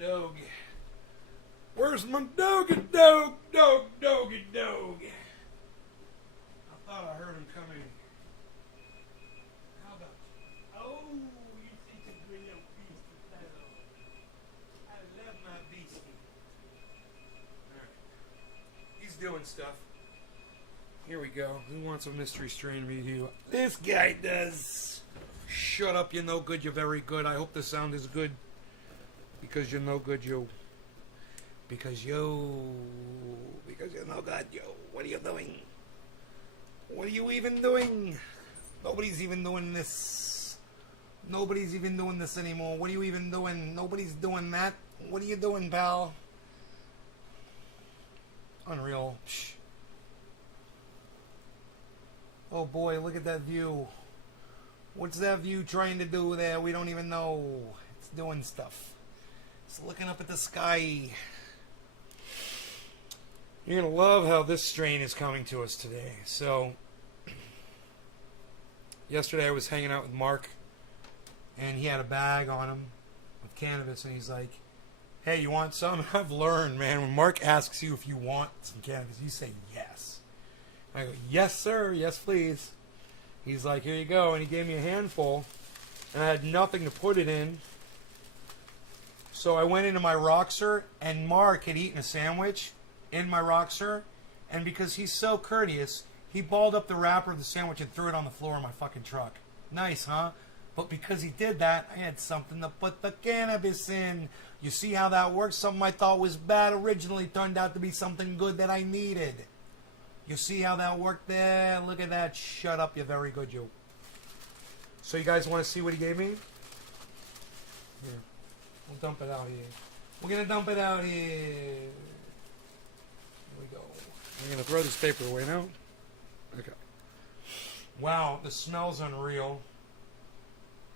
dog? Where's my doggy dog? Doggy dog. I thought I heard him coming. How about you? Oh, you think you bring your beast to fellow. I love my beastie. Alright. He's doing stuff. Here we go. Who wants a mystery strain review? This guy does. Shut up, you're no good, you're very good. I hope the sound is good. Because you're no good, yo. Because you're no good, yo. What are you doing? What are you even doing? Nobody's even doing this. Nobody's even doing this anymore. What are you even doing? Nobody's doing that. What are you doing, pal? Unreal. Psh. Oh boy, look at that view. What's that view trying to do there? We don't even know. It's doing stuff. It's looking up at the sky. You're going to love how this strain is coming to us today. So, yesterday I was hanging out with Mark, and he had a bag on him with cannabis, and he's like, hey, you want some? I've learned, man, when Mark asks you if you want some cannabis, you say yes. I go, yes, sir. Yes, please. He's like, here you go. And he gave me a handful. And I had nothing to put it in. So I went into my Roxer, and Mark had eaten a sandwich in my Roxer. And because he's so courteous, he balled up the wrapper of the sandwich and threw it on the floor of my fucking truck. Nice, huh? But because he did that, I had something to put the cannabis in. You see how that works? Something I thought was bad originally turned out to be something good that I needed. You see how that worked there? Look at that. Shut up. You're very good, you. So you guys want to see what he gave me? Here. We'll dump it out here. We're going to dump it out here. Here we go. I'm going to throw this paper away now. Okay. Wow, the smell's unreal.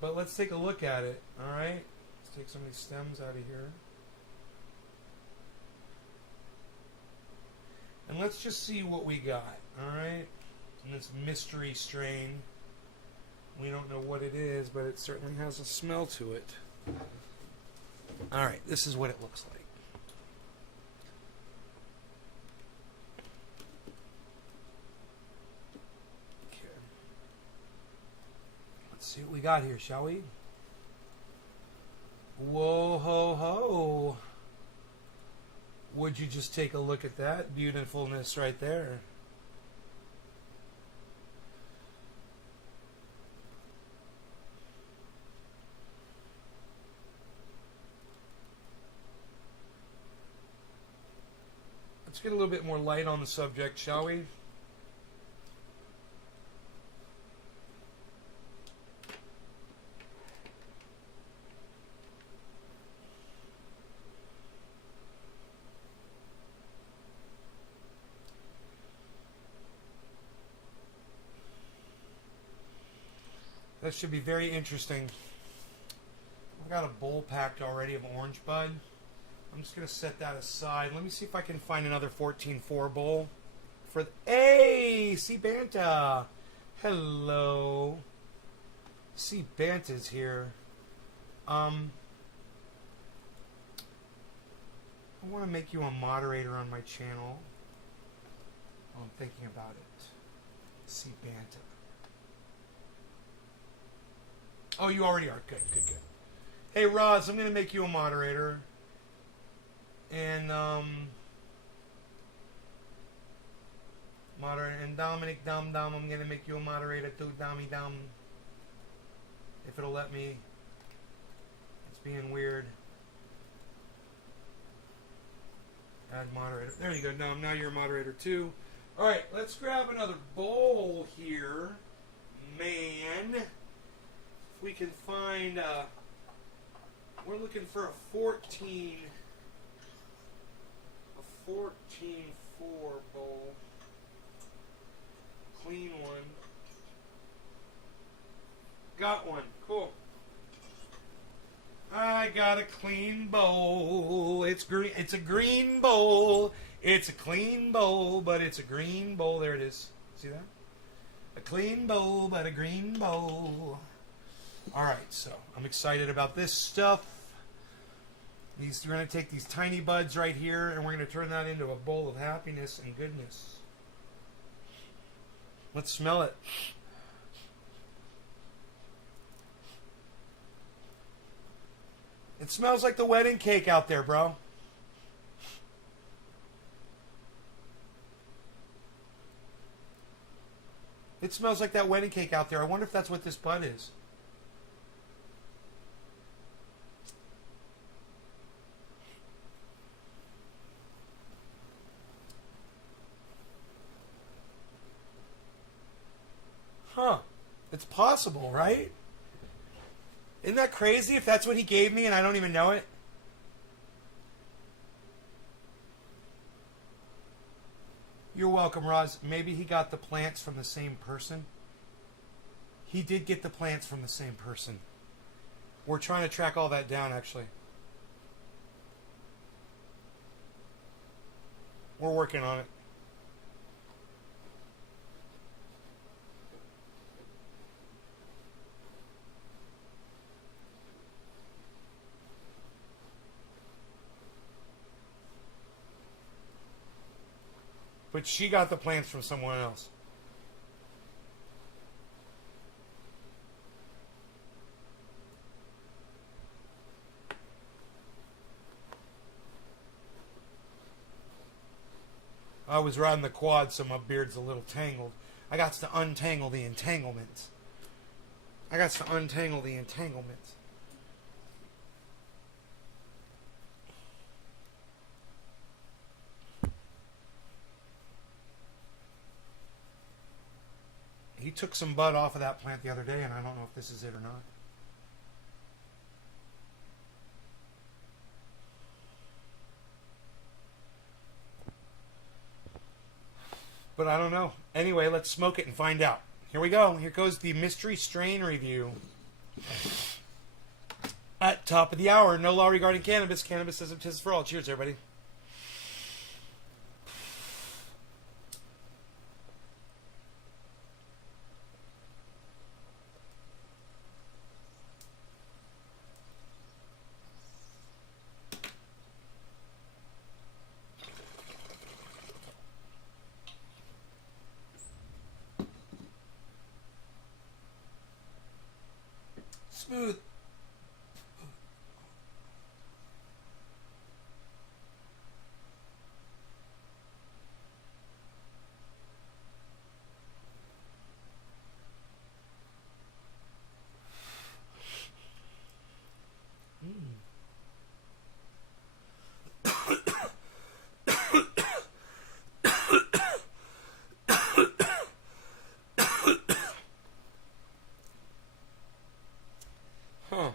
But let's take a look at it. All right? Let's take some of these stems out of here. And let's just see what we got, alright? In this mystery strain. We don't know what it is, but it certainly has a smell to it. Alright, this is what it looks like. Okay. Let's see what we got here, shall we? Whoa, ho, ho. Would you just take a look at that beautifulness right there? Let's get a little bit more light on the subject, shall we? That should be very interesting. I've got a bowl packed already of orange bud. I'm just going to set that aside. Let me see if I can find another 14-4 bowl. Hey, C. Banta. Hello. C. Banta's here. I want to make you a moderator on my channel. Oh, I'm thinking about it. C. Banta. Oh, you already are. Good, good, good. Hey, Roz, I'm going to make you a moderator. And, moderator. And Dominic Dum Dum, I'm going to make you a moderator too, Dommy Dum. If it'll let me. It's being weird. Add moderator. There you go, Dom. Now you're a moderator too. Alright, let's grab another bowl here. Man. We can find we're looking for a 14 4 bowl, clean one. Got one. Cool. I got a clean bowl. It's green. It's a green bowl. It's a clean bowl, but it's a green bowl. There it is. See that? A clean bowl, but a green bowl. Alright, so I'm excited about this stuff. We're going to take these tiny buds right here and we're going to turn that into a bowl of happiness and goodness. Let's smell it. It smells like the wedding cake out there, bro. It smells like that wedding cake out there. I wonder if that's what this bud is. Huh. It's possible, right? Isn't that crazy if that's what he gave me and I don't even know it? You're welcome, Roz. Maybe he got the plants from the same person. He did get the plants from the same person. We're trying to track all that down, actually. We're working on it. But she got the plants from someone else. I was riding the quad, so my beard's a little tangled. I got to untangle the entanglements. He took some bud off of that plant the other day, and I don't know if this is it or not. But I don't know. Anyway, let's smoke it and find out. Here we go. Here goes the mystery strain review. At top of the hour, no law regarding cannabis. Cannabis doesn't test for all. Cheers, everybody. Smooth. Huh.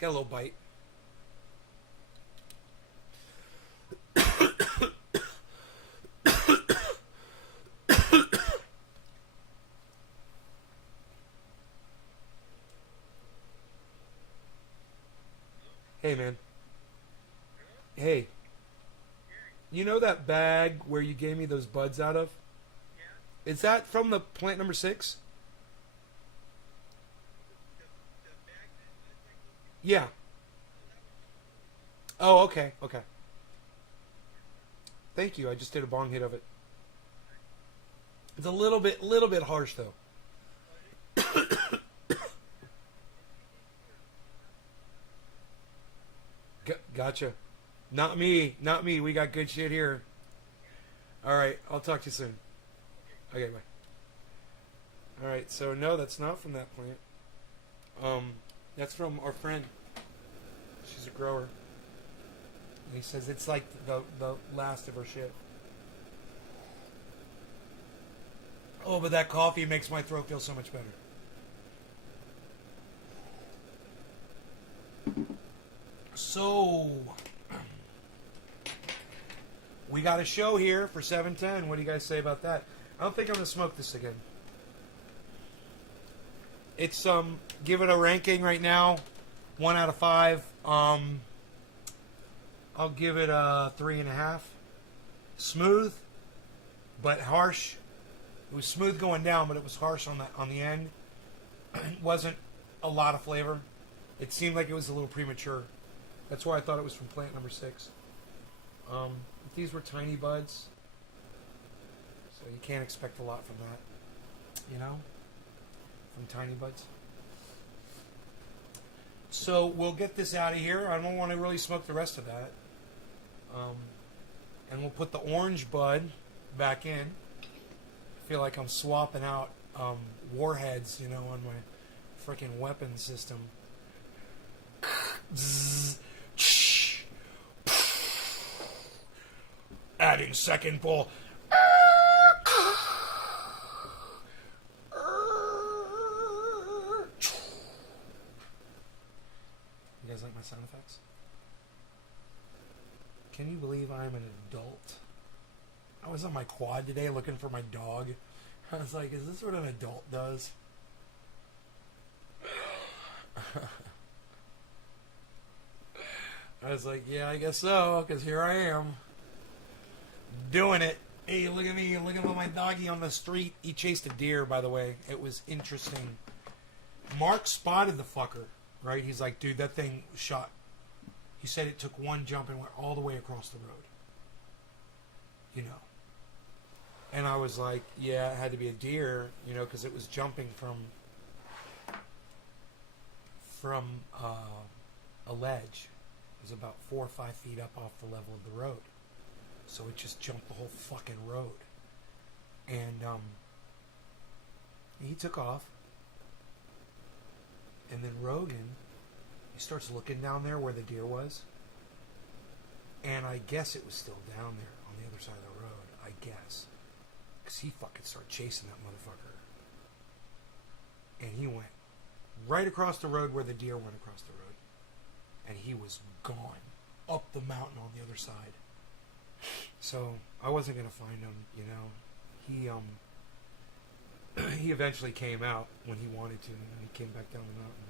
Got a little bite. Hey, man. Hey. You know that bag where you gave me those buds out of? Yeah. Is that from the plant number 6? Yeah. Oh, okay. Okay. Thank you. I just did a bong hit of it. It's a little bit harsh though. Gotcha. Not me. Not me. We got good shit here. All right. I'll talk to you soon. Okay, bye. All right. So no, that's not from that plant. That's from our friend. She's a grower. And he says it's like the last of her shit. Oh, but that coffee makes my throat feel so much better. So, we got a show here for 7:10. What do you guys say about that? I don't think I'm going to smoke this again. It's give it a ranking right now, 1 out of 5. I'll give it a 3.5. Smooth, but harsh. It was smooth going down, but it was harsh on the end. It wasn't a lot of flavor. It seemed like it was a little premature. That's why I thought it was from plant number 6. These were tiny buds, so you can't expect a lot from that, you know, from tiny buds. So we'll get this out of here. I don't want to really smoke the rest of that. And we'll put the orange bud back in. I feel like I'm swapping out warheads, you know, on my freaking weapon system. Adding second pull. You guys like my sound effects? Can you believe I'm an adult? I was on my quad today looking for my dog. I was like, is this what an adult does? I was like, yeah, I guess so, because here I am. Doing it. Hey, look at me. Look at my doggy on the street. He chased a deer, by the way. It was interesting. Mark spotted the fucker, right? He's like, dude, that thing shot. He said it took one jump and went all the way across the road. You know. And I was like, yeah, it had to be a deer, you know, because it was jumping from a ledge. It was about 4 or 5 feet up off the level of the road. So it just jumped the whole fucking road. And he took off. And then Rogan, he starts looking down there where the deer was. And I guess it was still down there on the other side of the road. I guess. Because he fucking started chasing that motherfucker. And he went right across the road where the deer went across the road. And he was gone. Up the mountain on the other side. So I wasn't going to find him, you know. He eventually came out when he wanted to. And he came back down the mountain.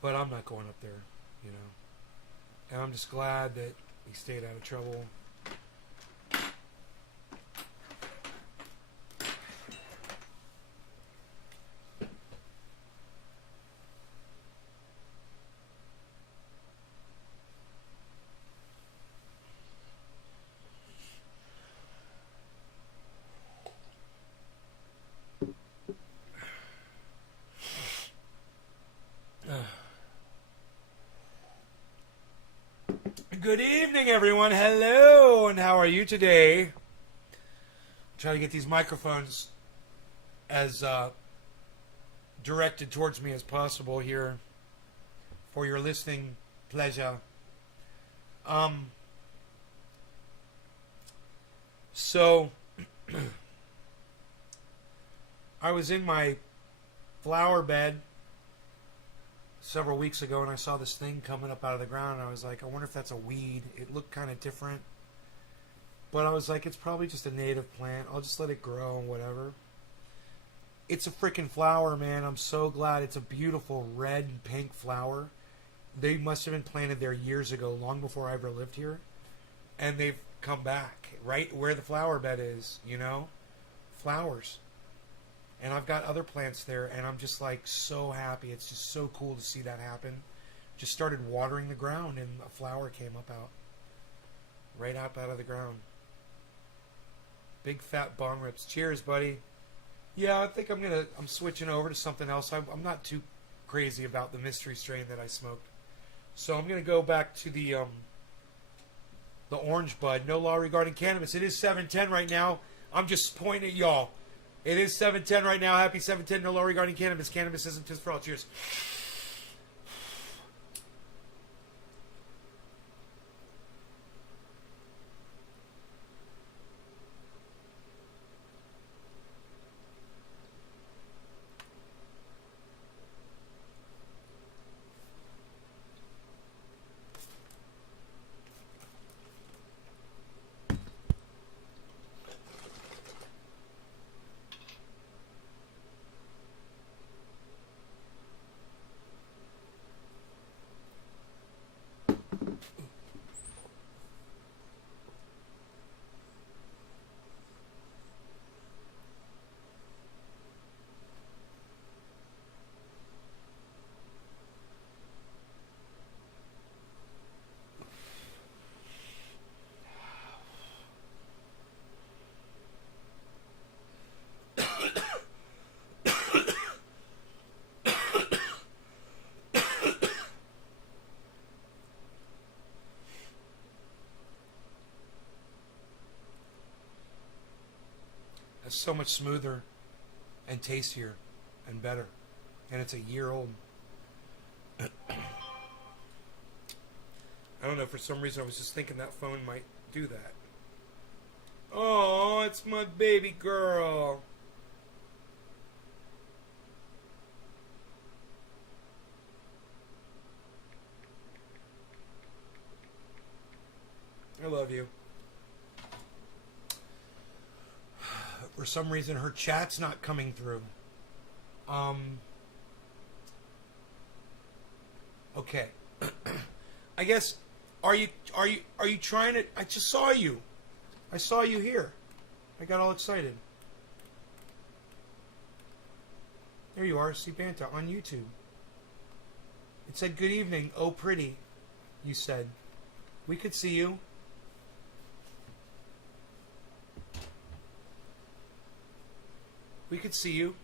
But I'm not going up there, you know. And I'm just glad that he stayed out of trouble. Good evening, everyone. Hello, and how are you today? Try to get these microphones as directed towards me as possible here for your listening pleasure. So I was in my flower bed several weeks ago, and I saw this thing coming up out of the ground, and I was like, I wonder if that's a weed. It looked kind of different. But I was like, it's probably just a native plant. I'll just let it grow and whatever. It's a freaking flower, man. I'm so glad. It's a beautiful red and pink flower. They must have been planted there years ago, long before I ever lived here. And they've come back, right where the flower bed is, you know? Flowers. And I've got other plants there, and I'm just like so happy. It's just so cool to see that happen. Just started watering the ground, and a flower came up out. Right up out of the ground. Big fat bong rips. Cheers, buddy. Yeah, I think I'm switching over to something else. I'm not too crazy about the mystery strain that I smoked. So I'm gonna go back to the orange bud. No law regarding cannabis. It is 7:10 right now. I'm just pointing at y'all. It is 7:10 right now. Happy 7:10. No law regarding cannabis. Cannabis isn't just for all. Cheers. It's so much smoother and tastier and better. And it's a year old. I don't know, for some reason I was just thinking that phone might do that. Oh, it's my baby girl. I love you. For some reason her chat's not coming through. Okay. I guess are you trying to I just saw you. I saw you here. I got all excited. There you are, Sibanta on YouTube. It said good evening, oh pretty, you said. We could see you. We could see you.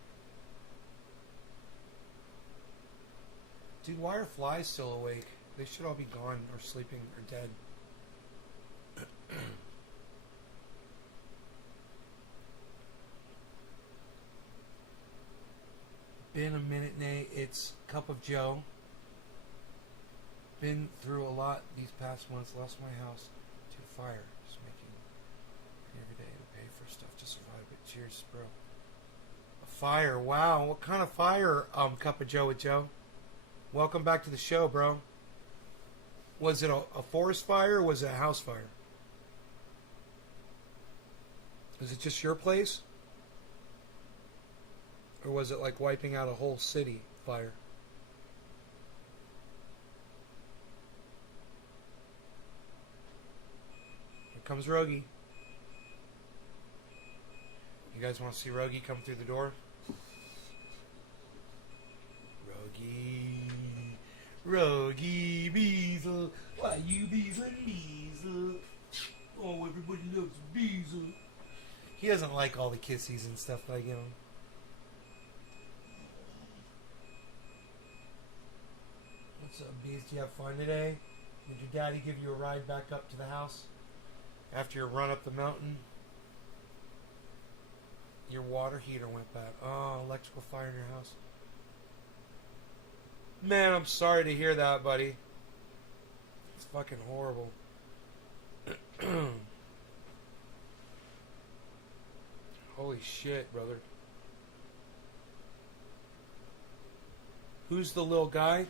Dude, why are flies still awake? They should all be gone or sleeping or dead. Been a minute, Nate. It's Cup of Joe. Been through a lot these past months. Lost my house to fire. Just making every day to pay for stuff to survive. But cheers, bro. A fire. Wow. What kind of fire, Cup of Joe with Joe? Welcome back to the show, bro. Was it a forest fire or was it a house fire? Was it just your place? Or was it like wiping out a whole city fire? Here comes Rogie. You guys want to see Rogie come through the door? Rogie Beazle, why you Beazle Beazle? Oh, everybody loves Beazle. He doesn't like all the kissies and stuff that I give him. What's up, Beaz? Do you have fun today? Did your daddy give you a ride back up to the house? After your run up the mountain? Your water heater went bad. Oh, electrical fire in your house. Man, I'm sorry to hear that, buddy. It's fucking horrible. Holy shit, brother. Who's the little guy?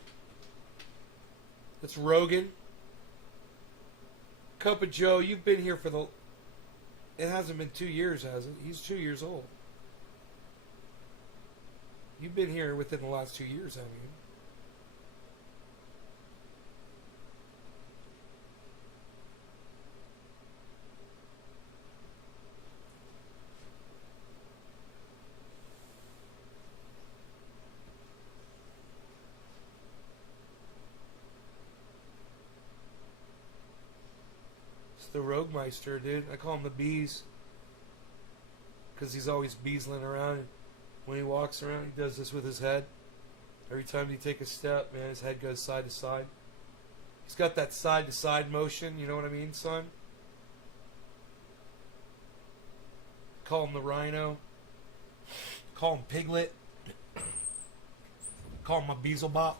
That's Rogan. Cup of Joe, you've been here for the... It hasn't been 2 years, has it? He's 2 years old. You've been here within the last 2 years, haven't you? The Roguemeister, dude. I call him the Bees. Because he's always beesling around. When he walks around, he does this with his head. Every time he take a step, man, his head goes side to side. He's got that side to side motion, you know what I mean, son? Call him the Rhino. Call him Piglet. Call him a Beelzebub.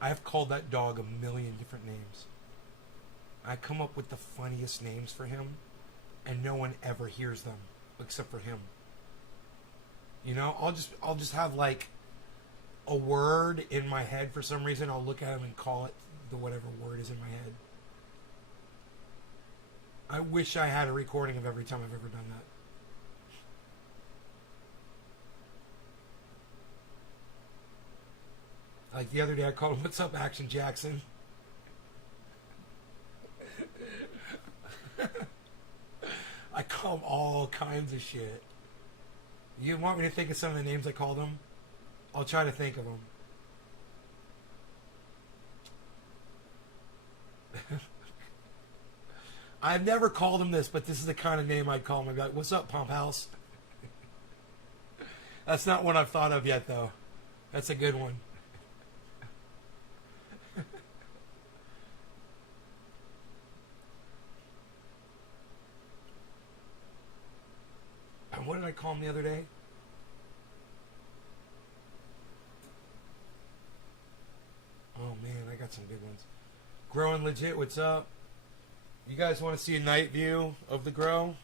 I have called that dog a million different names. I come up with the funniest names for him, and no one ever hears them except for him. You know, I'll just have like a word in my head for some reason. I'll look at him and call it the whatever word is in my head. I wish I had a recording of every time I've ever done that. Like the other day I called him, "What's up, Action Jackson?" I call him all kinds of shit. You want me to think of some of the names I called him? I'll try to think of them. I've never called him this, but this is the kind of name I'd call him. I'd be like, "What's up, Pump House?" That's not one I've thought of yet, though. That's a good one. What did I call him the other day? Oh man, I got some good ones. Growing Legit, what's up? You guys want to see a night view of the grow?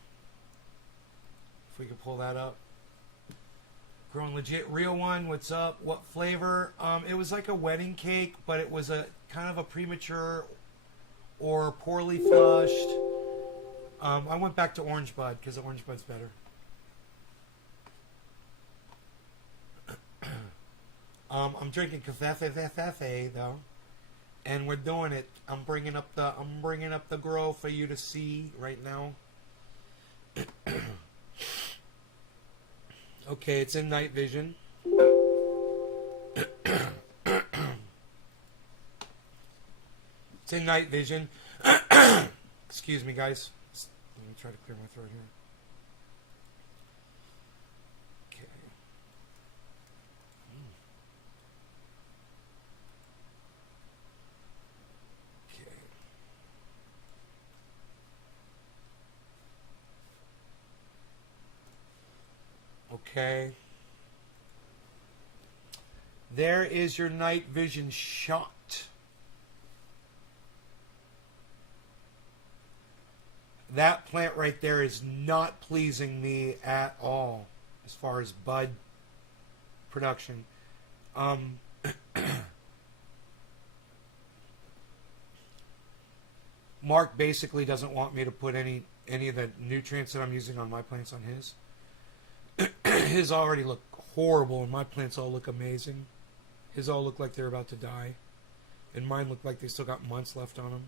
If we could pull that up. Growing Legit, real one, what's up? What flavor? It was like a wedding cake, but it was a kind of a premature or poorly flushed. I went back to Orange Bud because the Orange Bud's better. I'm drinking cafe though, and we're doing it. I'm bringing up the grow for you to see right now. Okay, it's in night vision. It's in night vision. Excuse me, guys. Let me try to clear my throat here. Okay. Okay. There is your night vision shot. That plant right there is not pleasing me at all as far as bud production. Mark basically doesn't want me to put any of the nutrients that I'm using on my plants on his. His already look horrible, and my plants all look amazing. His all look like they're about to die, and mine look like they still got months left on them.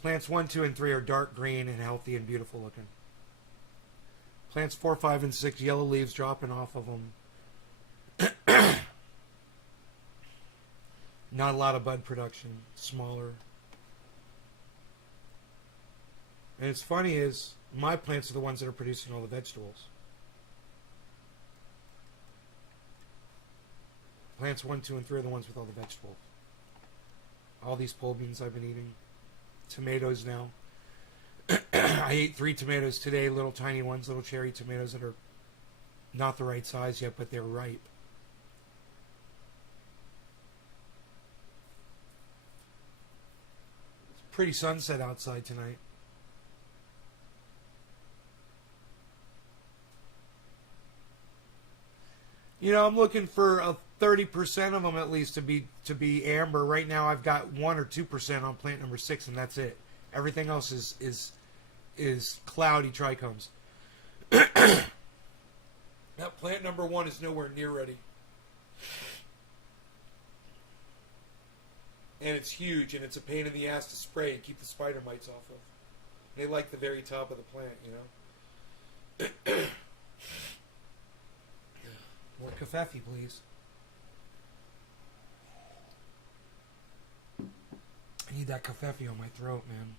Plants 1, 2, and 3 are dark green and healthy and beautiful looking. Plants 4, 5, and 6, yellow leaves dropping off of them. Not a lot of bud production. Smaller. And it's funny is, my plants are the ones that are producing all the vegetables. Plants 1, 2, and 3 are the ones with all the vegetables. All these pole beans I've been eating. Tomatoes now. I ate 3 tomatoes today, little tiny ones, little cherry tomatoes that are not the right size yet, but they're ripe. It's a pretty sunset outside tonight. You know, I'm looking for a 30% of them at least to be amber. Right now, I've got 1 or 2% on plant number 6, and that's it. Everything else is cloudy trichomes. That plant number 1 is nowhere near ready, and it's huge, and it's a pain in the ass to spray and keep the spider mites off of. They like the very top of the plant, you know. More cafefe, please. I need that cafefe on my throat, man.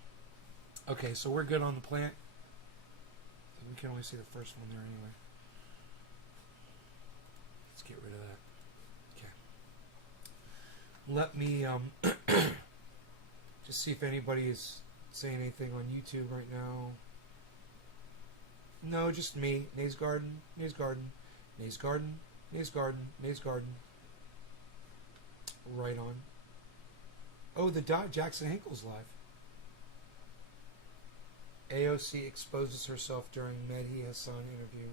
Okay, so we're good on the plant. We can only see the first one there anyway. Let's get rid of that. Okay. Let me just see if anybody is saying anything on YouTube right now. No, just me. Nays Garden, Nays Garden, Nays Garden, Nays Garden, Nays Garden. Right on. Oh, the Jackson Hinkle's live. AOC exposes herself during Mehdi Hassan interview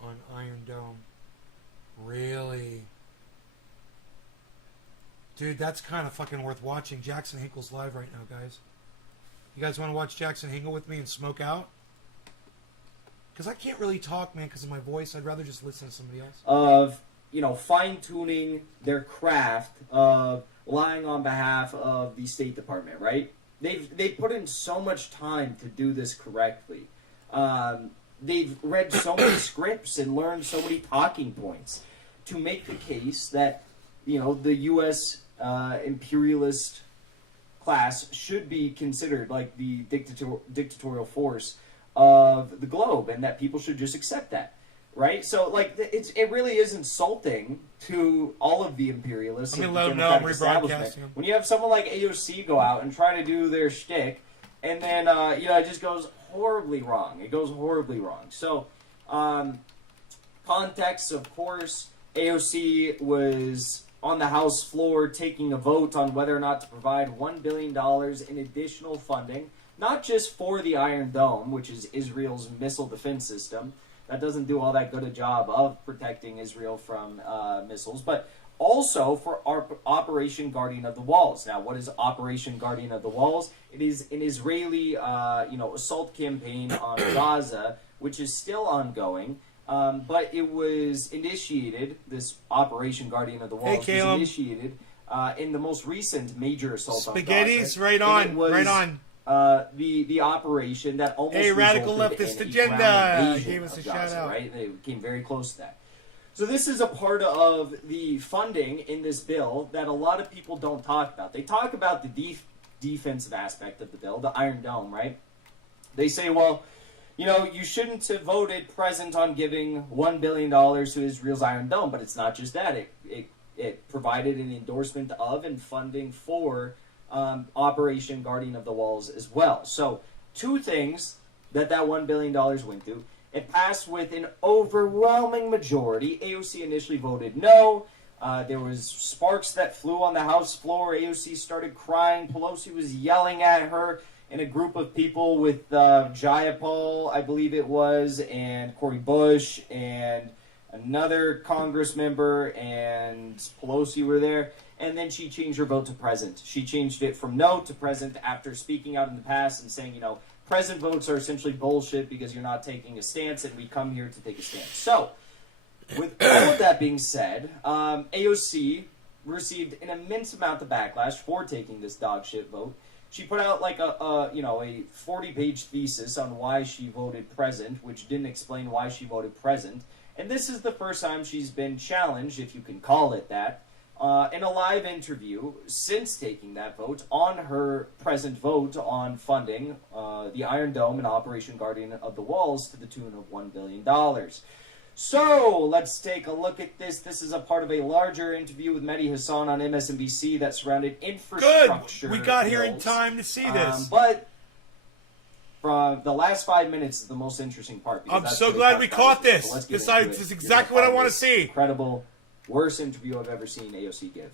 on Iron Dome. Really? Dude, that's kind of fucking worth watching. Jackson Hinkle's live right now, guys. You guys want to watch Jackson Hinkle with me and smoke out? Because I can't really talk, man, because of my voice. I'd rather just listen to somebody else. Of, you know, fine-tuning their craft of lying on behalf of the State Department, right? They've put in so much time to do this correctly. They've read so many scripts and learned so many talking points to make the case that, you know, the U.S. Imperialist class should be considered like the dictatorial force of the globe, and that people should just accept that. right? So like it really is insulting to all of the imperialists. I'm gonna of let the them know I'm Democratic establishment. rebroadcasting them. When you have someone like AOC go out and try to do their shtick, and then it just goes horribly wrong. It goes horribly wrong. So, context, of course, AOC was on the House floor taking a vote on whether or not to provide $1 billion in additional funding, not just for the Iron Dome, which is Israel's missile defense system. That doesn't do all that good a job of protecting Israel from missiles, but also for our Operation Guardian of the Walls. Now, what is Operation Guardian of the Walls? It is an Israeli, assault campaign on Gaza, which is still ongoing. But it was initiated, this Operation Guardian of the Walls was initiated in the most recent major assault on Gaza. Spaghetti's right on, right on. The operation that almost radical resulted leftist in agenda. Gave us a Gaza, shout out. right? They came very close to that. So this is a part of the funding in this bill that a lot of people don't talk about. They talk about the defensive aspect of the bill, the Iron Dome, right? They say, well, you shouldn't have voted present on giving $1 billion to Israel's Iron Dome, but it's not just that. It provided an endorsement of and funding for Operation Guardian of the Walls as well. So, two things that $1 billion went to. It passed with an overwhelming majority. AOC initially voted no. There was sparks that flew on the House floor. AOC started crying. Pelosi was yelling at her. And a group of people with Jayapal, I believe it was, and Cori Bush, and another Congress member, and Pelosi were there. And then she changed her vote to present. She changed it from no to present after speaking out in the past and saying, present votes are essentially bullshit because you're not taking a stance, and we come here to take a stance. So, with all of that being said, AOC received an immense amount of backlash for taking this dog shit vote. She put out like a 40-page thesis on why she voted present, which didn't explain why she voted present. And this is the first time she's been challenged, if you can call it that, in a live interview since taking that vote on her present vote on funding the Iron Dome and Operation Guardian of the Walls to the tune of $1 billion. So, let's take a look at this. This is a part of a larger interview with Mehdi Hassan on MSNBC that surrounded infrastructure. Good! We got here in bills. time to see this. But from the last 5 minutes is the most interesting part. I'm so glad we caught this. So this is exactly what I want to see. Incredible, worst interview I've ever seen AOC give.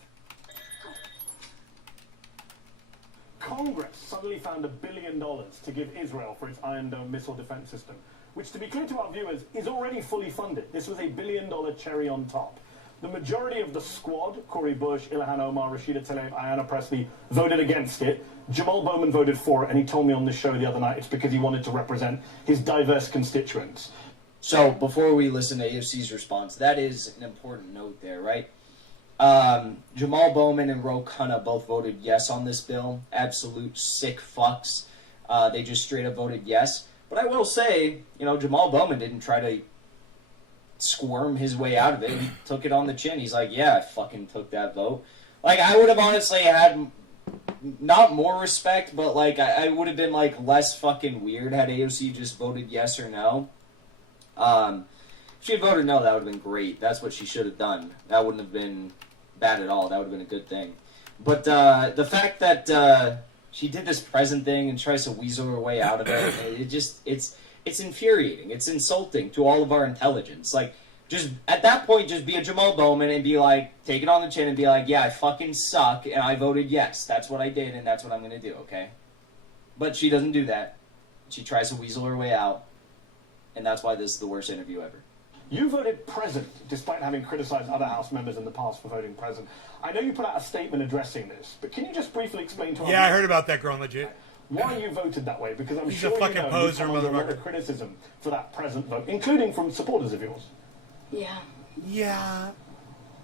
Congress suddenly found $1 billion to give Israel for its Iron Dome missile defense system, which, to be clear to our viewers, is already fully funded. This was a $1 billion cherry on top. The majority of the squad, Cori Bush, Ilhan Omar, Rashida Tlaib, Ayanna Pressley, voted against it. Jamal Bowman voted for it, and he told me on this show the other night it's because he wanted to represent his diverse constituents. So, before we listen to AOC's response, that is an important note there, right? Jamal Bowman and Ro Khanna both voted yes on this bill. Absolute sick fucks. They just straight up voted yes. But I will say, Jamal Bowman didn't try to squirm his way out of it. He took it on the chin. He's like, yeah, I fucking took that vote. Like, I would have honestly had not more respect, but, like, I would have been, like, less fucking weird had AOC just voted yes or no. If she had voted no, that would have been great. That's what she should have done. That wouldn't have been bad at all. That would have been a good thing. But the fact that she did this present thing and tries to weasel her way out of it, it's infuriating. It's insulting to all of our intelligence. Like, just at that point, just be a Jamal Bowman and be like, take it on the chin and be like, yeah, I fucking suck and I voted yes. That's what I did and that's what I'm going to do, okay? But she doesn't do that. She tries to weasel her way out, and that's why this is the worst interview ever. You voted present, despite having criticized other House members in the past for voting present. I know you put out a statement addressing this, but can you just briefly explain to us? Yeah, I heard about that, Growing Legit. Why you voted that way? Because I'm He's sure a fucking poser, you come under a lot motherfucker. of criticism for that present vote, including from supporters of yours. Yeah. Yeah.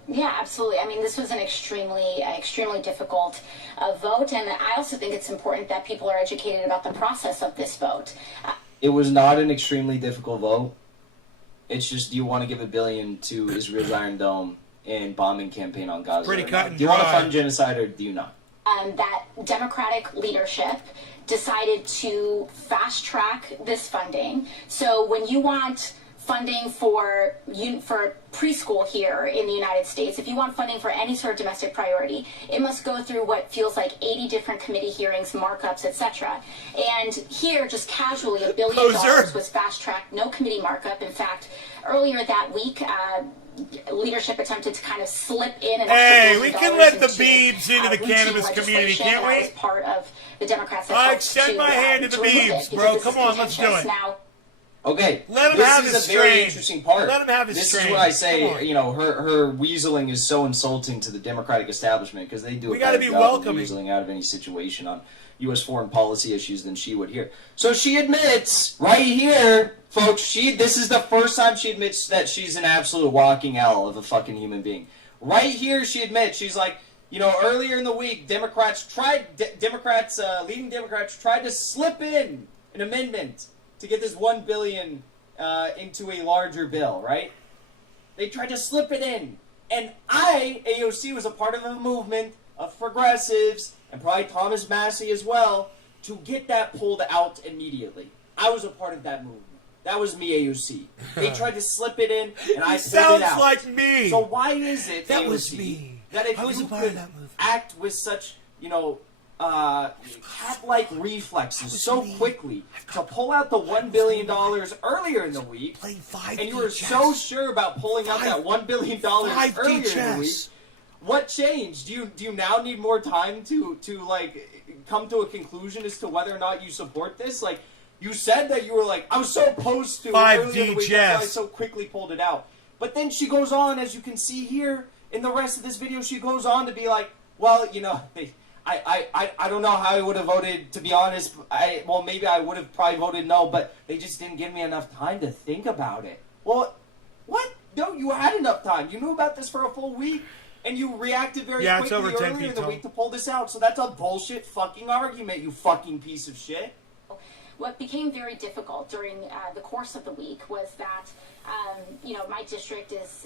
Yeah, absolutely. I mean, this was an extremely difficult vote, and I also think it's important that people are educated about the process of this vote. It was not an extremely difficult vote. It's just, do you want to give $1 billion to Israel's Iron Dome and bombing campaign on Gaza? Pretty cut and do you want to dry. fund genocide or do you not? That Democratic leadership decided to fast track this funding. So when you want funding for preschool here in the United States, if you want funding for any sort of domestic priority, it must go through what feels like 80 different committee hearings, markups, etc. And here, just casually, $1 billion was fast-tracked, no committee markup. In fact, earlier that week, leadership attempted to kind of slip in an Hey, we extra $1 can billion let the into, Beebs into the routine cannabis community, legislation, can't and that we? was part of the Democrats' I efforts extend my hand to the remove it, Beebs, because bro. this Come is on, let's do contentious. it. Now, Okay, Let him this have is his a very strain. interesting part. Let him have his This strain. is what I Come say. on. You know, her weaseling is so insulting to the Democratic establishment because they do We a gotta better be job welcoming. of weaseling out of any situation on U.S. foreign policy issues than she would here. So she admits right here, folks. This is the first time she admits that she's an absolute walking L of a fucking human being. Right here, she admits she's like, you know, earlier in the week, leading Democrats tried to slip in an amendment to get this $1 billion into a larger bill, right? They tried to slip it in. And AOC, was a part of a movement of progressives, and probably Thomas Massey as well, to get that pulled out immediately. I was a part of that movement. That was me, AOC. They tried to slip it in, and I pulled Sounds it out. like me. So why is it, That AOC, was me. that if I was you a part of could that movement. act with such, you know, cat-like reflexes so me. quickly to pull out the $1 billion earlier in the week, Playing 5D and you were chess. so sure about pulling out that $1 billion 5D earlier in the chess. week, what changed? Do you now need more time to like come to a conclusion as to whether or not you support this? Like, you said that you were like, I was so opposed to it 5D earlier in the week, that's why I chess. so quickly pulled it out. But then she goes on, as you can see here in the rest of this video, she goes on to be like, well, you know, I don't know how I would have voted, to be honest. Well, maybe I would have probably voted no, but they just didn't give me enough time to think about it. Well, what? No, you had enough time. You knew about this for a full week, and you reacted very Yeah, it's quickly over 10 earlier in feet the tall. week to pull this out. So that's a bullshit fucking argument, you fucking piece of shit. what became very difficult during the course of the week was that, you know, my district is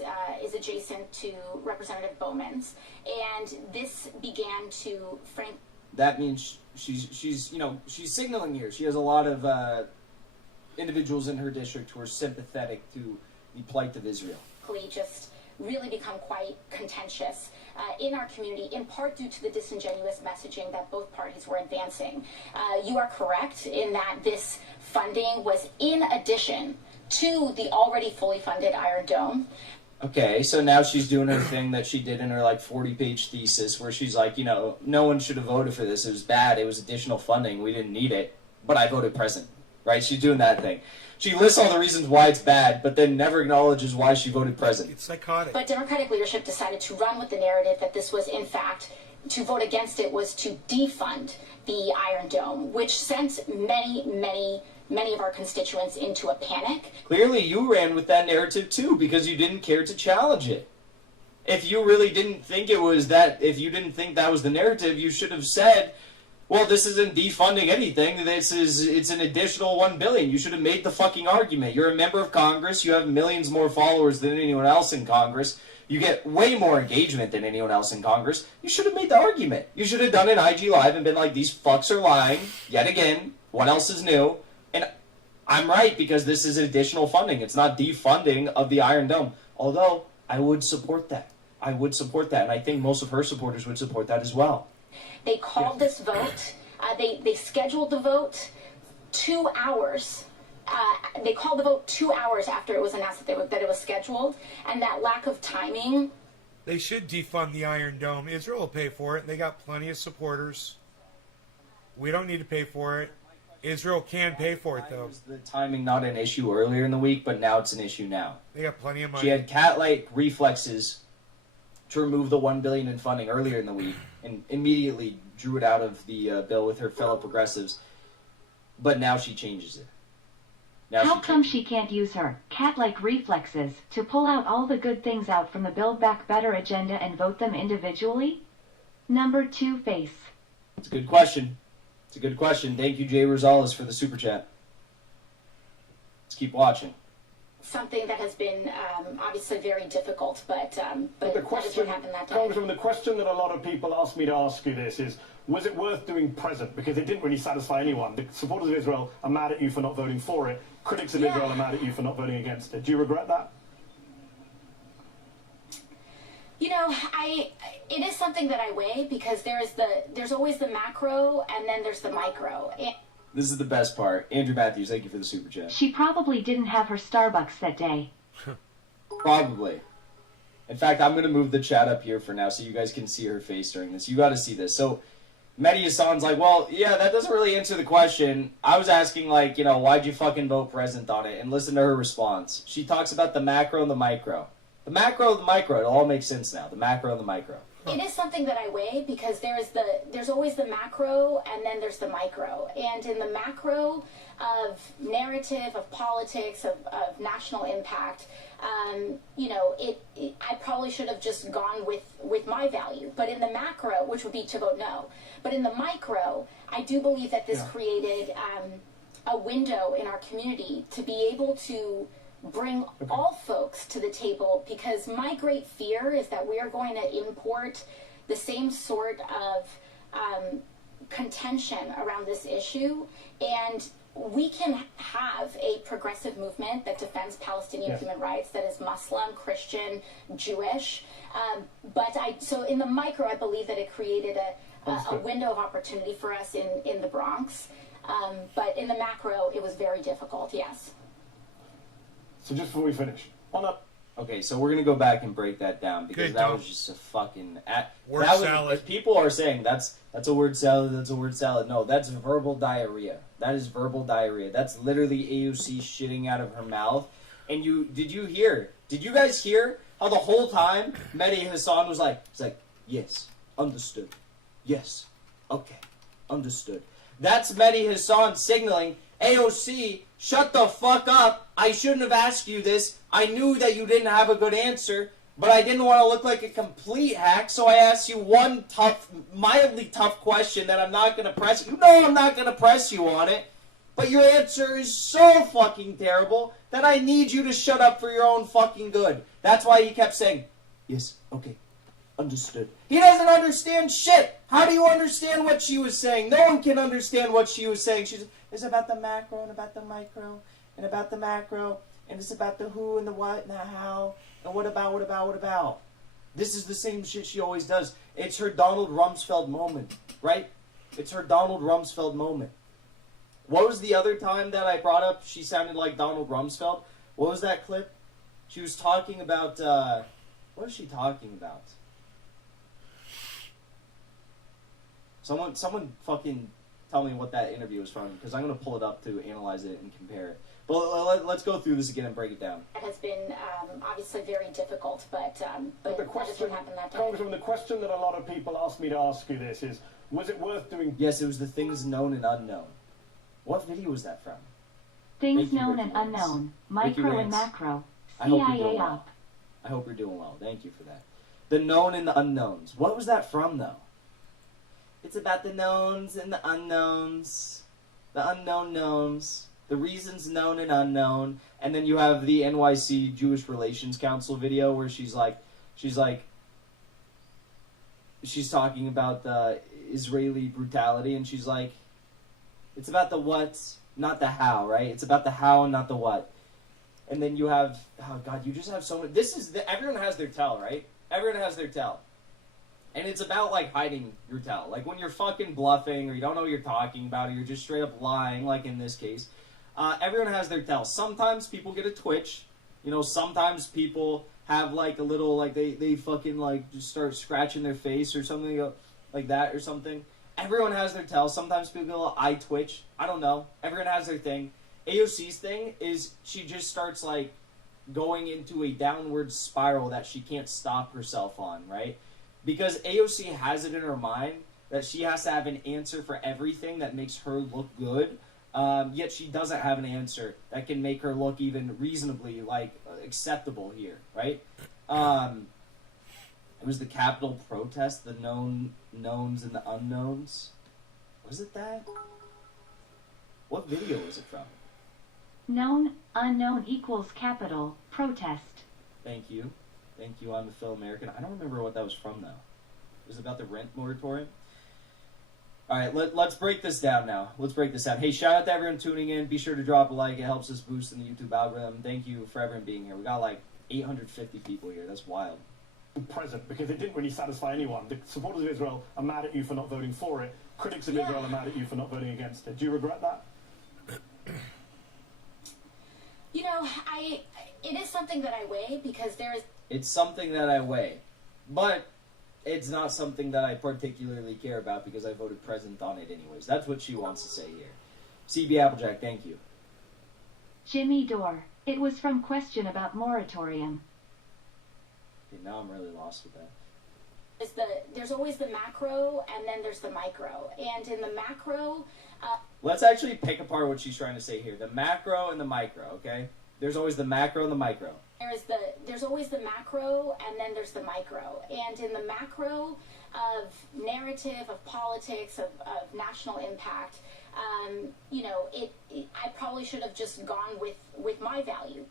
adjacent to Representative Bowman's, and this began to That means she's you know, she's signaling here. She has a lot of individuals in her district who are sympathetic to the plight of Israel. just really become quite contentious in our community, in part due to the disingenuous messaging that both parties were advancing. You are correct in that this funding was in addition to the already fully funded Iron Dome. Okay, so now she's doing her thing that she did in her like 40-page thesis where she's like, you know, no one should have voted for this. It was bad. It was additional funding. We didn't need it, but I voted present, right? She's doing that thing. She lists all the reasons why it's bad, but then never acknowledges why she voted present. It's psychotic. But Democratic leadership decided to run with the narrative that this was, in fact, to vote against it was to defund the Iron Dome, which sent many of our constituents into a panic. Clearly, you ran with that narrative too because you didn't care to challenge it. If you really didn't think it was that, if you didn't think that was the narrative, you should have said, well, this isn't defunding anything. It's an additional $1 billion. You should have made the fucking argument. You're a member of Congress. You have millions more followers than anyone else in Congress. You get way more engagement than anyone else in Congress. You should have made the argument. You should have done an IG Live and been like, these fucks are lying yet again. What else is new? And I'm right because this is additional funding. It's not defunding of the Iron Dome. Although, I would support that. I would support that. And I think most of her supporters would support that as well. They called this vote. They scheduled the vote 2 hours. They called the vote 2 hours after it was announced that it was scheduled, and that lack of timing. They should defund the Iron Dome. Israel will pay for it. They got plenty of supporters. We don't need to pay for it. Israel can pay for it, though. Was the timing not an issue earlier in the week, but now it's an issue now? They got plenty of money. She had cat-like reflexes to remove the $1 billion in funding earlier in the week, and immediately drew it out of the bill with her fellow progressives. But now she changes it. How come she can't use her cat-like reflexes to pull out all the good things out from the Build Back Better agenda and vote them individually? Number 2 face. It's a good question. It's a good question. Thank you, Jay Rosales, for the super chat. Let's keep watching. something that has been obviously very difficult, but The that is question, what happened that day. Congressman, the question that a lot of people ask me to ask you this is, was it worth doing present? Because it didn't really satisfy anyone. The supporters of Israel are mad at you for not voting for it. Critics of Yeah. Israel are mad at you for not voting against it. Do you regret that? You know, it is something that I weigh because there's always the macro and then there's the micro. This is the best part. Andrew Matthews, thank you for the super chat. She probably didn't have her Starbucks that day. Probably. In fact, I'm going to move the chat up here for now so you guys can see her face during this. You got to see this. So, Mehdi Hassan's like, well, yeah, that doesn't really answer the question. I was asking, like, you know, why'd you fucking vote present on it? And listen to her response. She talks about the macro and the micro. The macro and the micro, it all makes sense now. The macro and the micro. It is something that I weigh because there's always the macro and then there's the micro. And in the macro of narrative, of politics, of national impact, you know, I probably should have just gone with my value. But in the macro, which would be to vote no, but in the micro, I do believe that this created a window in our community to be able to bring all folks to the table, because my great fear is that we are going to import the same sort of contention around this issue, and we can have a progressive movement that defends Palestinian human rights, that is Muslim, Christian, Jewish, so in the micro, I believe that it created a window of opportunity for us in the Bronx, but in the macro, it was very difficult, yes. So just before we finish, on up. Okay, so we're going to go back and break that down because Good that job. was just a fucking... Word that was, salad. if people are saying that's a word salad, that's a word salad. No, that's verbal diarrhea. That is verbal diarrhea. That's literally AOC shitting out of her mouth. And did you guys hear how the whole time Mehdi Hassan was like, yes, understood. Yes, okay, understood. That's Mehdi Hassan signaling, AOC, shut the fuck up. I shouldn't have asked you this. I knew that you didn't have a good answer, but I didn't want to look like a complete hack, so I asked you one mildly tough question that I'm not going to press. You know I'm not going to press you on it, but your answer is so fucking terrible that I need you to shut up for your own fucking good. That's why he kept saying, yes, okay, understood. He doesn't understand shit. How do you understand what she was saying? No one can understand what she was saying. It's about the macro and about the micro and about the macro, and it's about the who and the what and the how and what about. This is the same shit she always does. It's her Donald Rumsfeld moment, right? It's her Donald Rumsfeld moment. What was the other time that I brought up she sounded like Donald Rumsfeld? What was that clip? She was talking about, what is she talking about? Someone fucking tell me what that interview was from, because I'm going to pull it up to analyze it and compare it. But let's go through this again and break it down. It has been obviously very difficult, but The that is question, what happened that day. Congressman, the question that a lot of people ask me to ask you this is, was it worth doing... Yes, it was the things known and unknown. What video was that from? Things Thank you, known Ricky and Rance. unknown, Ricky micro and Rance. macro, I hope you're CIA doing well. up. I hope you're doing well. Thank you for that. The known and the unknowns. What was that from, though? It's about the knowns and the unknowns. The unknown knowns. The reasons known and unknown. And then you have the NYC Jewish Relations Council video where she's talking about the Israeli brutality, and she's like, it's about the what, not the how, right? It's about the how and not the what. And then you have, oh God, you just have so many. Everyone has their tell, right? Everyone has their tell. And it's about, like, hiding your tell. Like, when you're fucking bluffing, or you don't know what you're talking about, or you're just straight up lying, like in this case, everyone has their tell. Sometimes people get a twitch. You know, sometimes people have, like, a little, like, they fucking, like, just start scratching their face or something like that or something. Everyone has their tell. Sometimes people get a little eye twitch. I don't know. Everyone has their thing. AOC's thing is she just starts, like, going into a downward spiral that she can't stop herself on, right? Because AOC has it in her mind that she has to have an answer for everything that makes her look good, yet she doesn't have an answer that can make her look even reasonably, like, acceptable here, right? It was the Capitol protest, the knowns and the unknowns. Was it that? What video was it from? Known, unknown equals capital, protest. Thank you. Thank you, I'm a Phil American. I don't remember what that was from, though. It was about the rent moratorium. All right, let's break this down now. Let's break this down. Hey, shout out to everyone tuning in. Be sure to drop a like. It helps us boost in the YouTube algorithm. Thank you for everyone being here. We got like 850 people here. That's wild. Present, because it didn't really satisfy anyone. The supporters of Israel are mad at you for not voting for it. Critics of Israel are mad at you for not voting against it. Do you regret that? You know, it is something that I weigh because there is. It's something that I weigh, but it's not something that I particularly care about because I voted present on it anyways. That's what she wants to say here. CB Applejack, thank you. Jimmy Dore. It was from question about moratorium. Okay, now I'm really lost with that. There's always the macro and then there's the micro. And in the macro, Let's actually pick apart what she's trying to say here. The macro and the micro, okay? There's always the macro and the micro. there's always the macro and then there's the micro. And in the macro of narrative, of politics, of national impact, you know, I probably should have just gone with my value.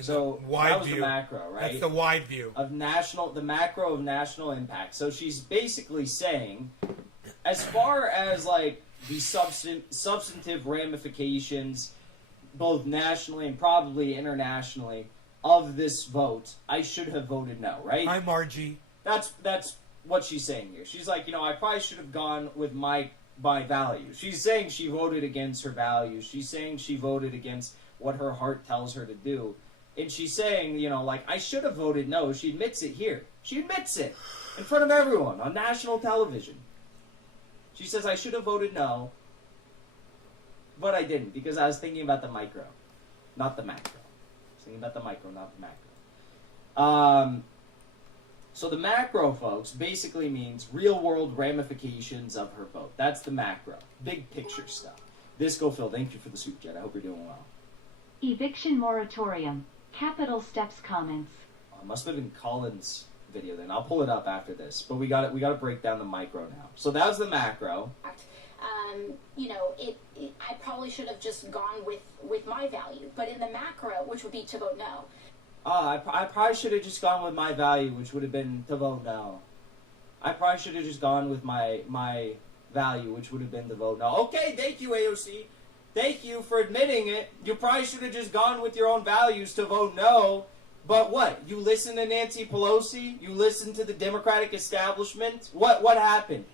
So wide that was view. the macro, right? That's the wide view. Of the macro of national impact. So she's basically saying, as far as like the substantive ramifications, both nationally and probably internationally, of this vote, I should have voted no, right? Hi, Margie. That's what she's saying here. She's like, you know, I probably should have gone with my values. She's saying she voted against her values. She's saying she voted against what her heart tells her to do. And she's saying, you know, like, I should have voted no. She admits it here. She admits it in front of everyone on national television. She says, I should have voted no, but I didn't because I was thinking about the micro, not the macro. I was thinking about the micro, not the macro. So the macro, folks, basically means real-world ramifications of her vote. That's the macro. Big picture stuff. Disco Phil, thank you for the super chat. I hope you're doing well. Eviction moratorium. Capital Steps comments. Must have been Colin's video then. I'll pull it up after this. But we got to break down the micro now. So that was the macro. You know, I probably should have just gone with my value. But in the macro, which would be to vote no. I probably should have just gone with my value, which would have been to vote no. I probably should have just gone with my value, which would have been to vote no. Okay, thank you, AOC. Thank you for admitting it. You probably should have just gone with your own values to vote no. But what? You listen to Nancy Pelosi? You listen to the Democratic establishment? What happened?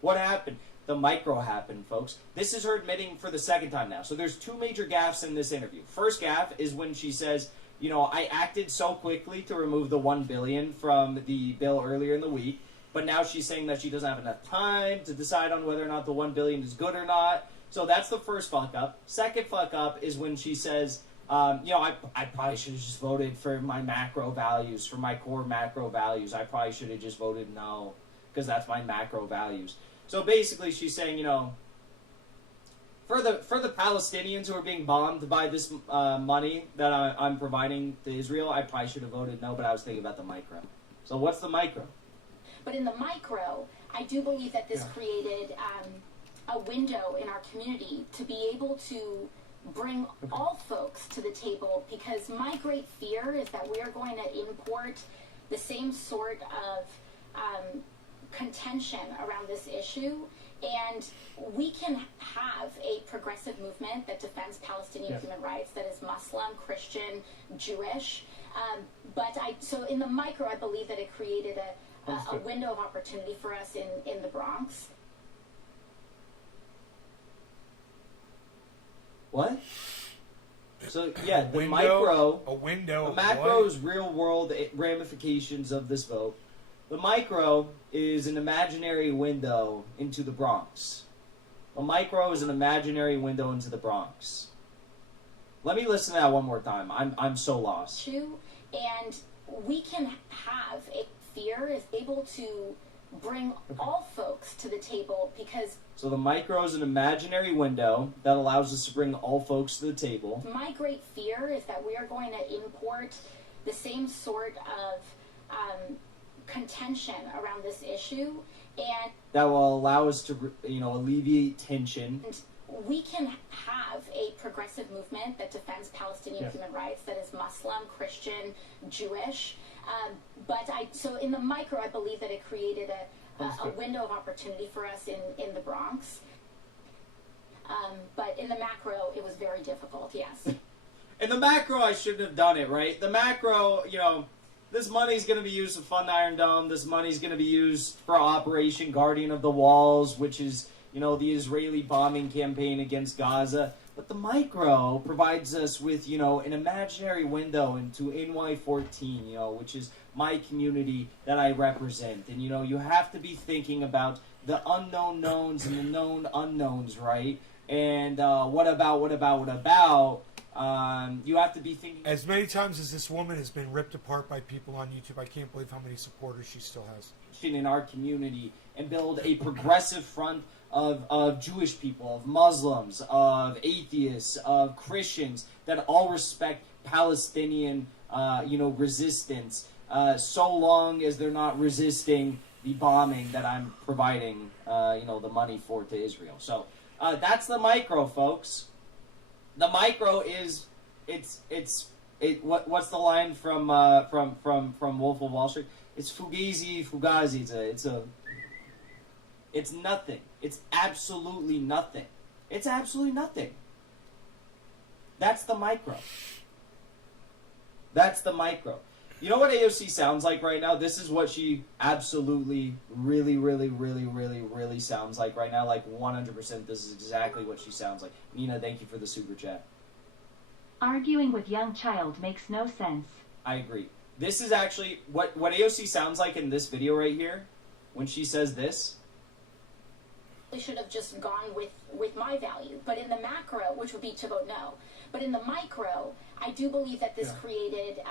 What happened? The micro happened, folks. This is her admitting for the second time now. So there's two major gaffes in this interview. First gaffe is when she says, you know, I acted so quickly to remove the $1 billion from the bill earlier in the week, but now she's saying that she doesn't have enough time to decide on whether or not the $1 billion is good or not. So that's the first fuck up. Second fuck up is when she says, you know, I probably should have just voted for my macro values, for my core macro values. I probably should have just voted no, because that's my macro values. So basically she's saying, you know, for the Palestinians who are being bombed by this money that I'm providing to Israel, I probably should have voted no, but I was thinking about the micro. So what's the micro? But in the micro, I do believe that this created a window in our community to be able to bring all folks to the table, because my great fear is that we are going to import the same sort of contention around this issue, and we can have a progressive movement that defends Palestinian human rights, that is Muslim, Christian, Jewish, so in the micro, I believe that it created a window of opportunity for us in the Bronx. What? So yeah, the window, the macro is real world ramifications of this vote. The micro is an imaginary window into the Bronx. The micro is an imaginary window into the Bronx. Let me listen to that one more time. I'm so lost. And we can have a fear is able to bring all folks to the table, because so the micro is an imaginary window that allows us to bring all folks to the table. My great fear is that we are going to import the same sort of contention around this issue, and that will allow us to, you know, alleviate tension we can have a progressive movement that defends Palestinian Yes. human rights, that is Muslim, Christian, Jewish. So in the micro, I believe that it created a Understood. window of opportunity for us in the Bronx. But in the macro, it was very difficult, yes. In the macro, I shouldn't have done it, right? The macro, you know, this money's going to be used to fund Iron Dome. This money's going to be used for Operation Guardian of the Walls, which is, you know, the Israeli bombing campaign against Gaza. But the micro provides us with, you know, an imaginary window into NY14, you know, which is my community that I represent. And, you know, you have to be thinking about the unknown knowns and the known unknowns, right? And what about? You have to be thinking. As many times as this woman has been ripped apart by people on YouTube, I can't believe how many supporters she still has. In our community and build a progressive front of Jewish people, of Muslims, of atheists, of Christians that all respect Palestinian, resistance, so long as they're not resisting the bombing that I'm providing, the money for to Israel. So that's the micro, folks. The micro is what's the line from Wolf of Wall Street? It's fugazi. It's nothing. It's absolutely nothing. It's absolutely nothing. That's the micro. That's the micro. You know what AOC sounds like right now? This is what she absolutely, really, really, really, really, really sounds like right now. Like 100%, this is exactly what she sounds like. Nina, thank you for the super chat. Arguing with young child makes no sense. I agree. This is actually what AOC sounds like in this video right here. When she says this. They should have just gone with my value. But in the macro, which would be to vote no, but in the micro, I do believe that this created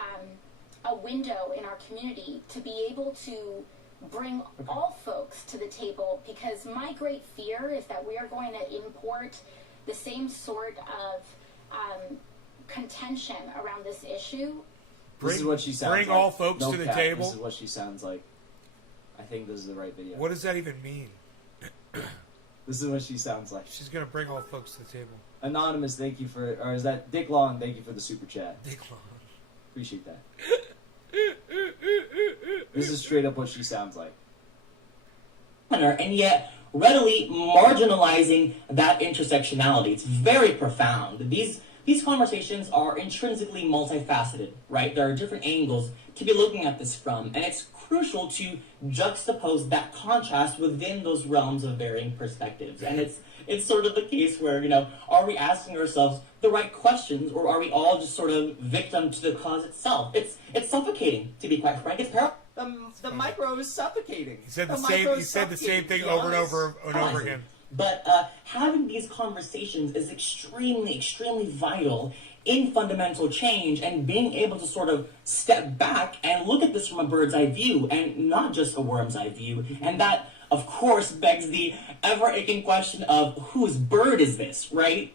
a window in our community to be able to bring all folks to the table, because my great fear is that we are going to import the same sort of contention around this issue. This is what she sounds like. Bring all folks No to the cap, table? This is what she sounds like. I think this is the right video. What does that even mean? This is what she sounds like. She's going to bring all folks to the table. Anonymous, thank you for... Or is that Dick Long? Thank you for the super chat. Dick Long. Appreciate that. This is straight up what she sounds like. And yet readily marginalizing that intersectionality. It's very profound. These conversations are intrinsically multifaceted, right? There are different angles to be looking at this from, and it's crucial to juxtapose that contrast within those realms of varying perspectives. And it's sort of the case where, are we asking ourselves the right questions, or are we all just sort of victim to the cause itself? It's suffocating, to be quite frank. It's The micro is suffocating. He said The the micro same. He is said the same suffocating, thing to be over and honest. over and over again. But having these conversations is extremely, extremely vital in fundamental change, and being able to sort of step back and look at this from a bird's eye view and not just a worm's eye view. And that, of course, begs the ever-aching question of whose bird is this, right?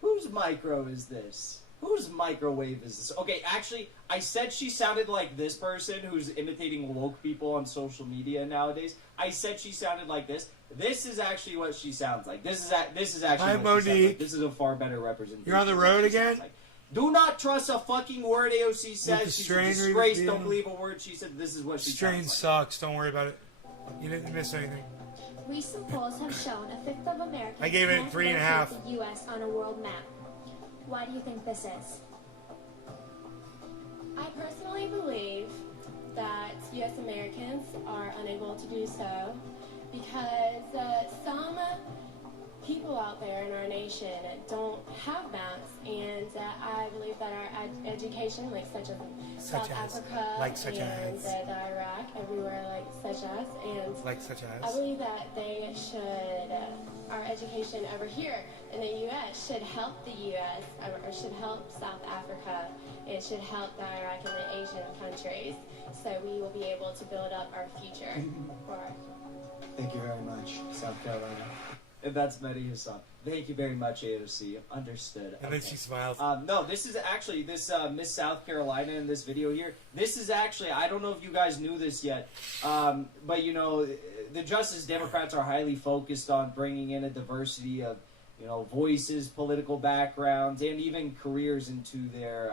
Whose micro is this? Whose microwave is this? Okay, actually, I said she sounded like this person who's imitating woke people on social media nowadays. I said she sounded like this. This is actually what she sounds like. This is actually Hi, what she sounds Monique. like. This is a far better representation. You're on the of what road she sounds again? like. Do not trust a fucking word AOC the says. She's a strain disgrace. reveal. Don't believe a word she said. This is what she Strain sounds sucks. Don't worry about it. You didn't miss anything. Recent polls have shown a fifth of Americans I gave it can't 3.5. locate the U.S. on a world map. Why do you think this is? I personally believe that U.S. Americans are unable to do so because some people out there in our nation don't have maps, and I believe that our education, like such as South Africa and the Iraq, everywhere such as, I believe that they should, our education over here in the U.S. should help the U.S. or should help South Africa. It should help the Iraq and the Asian countries, so we will be able to build up our future. Thank you very much, South Carolina. And that's Mehdi Hassan. Thank you very much, AOC. Understood. And then she smiles. No, this is actually, this Miss South Carolina in this video here, this is actually, I don't know if you guys knew this yet, but the Justice Democrats are highly focused on bringing in a diversity of voices, political backgrounds, and even careers into their,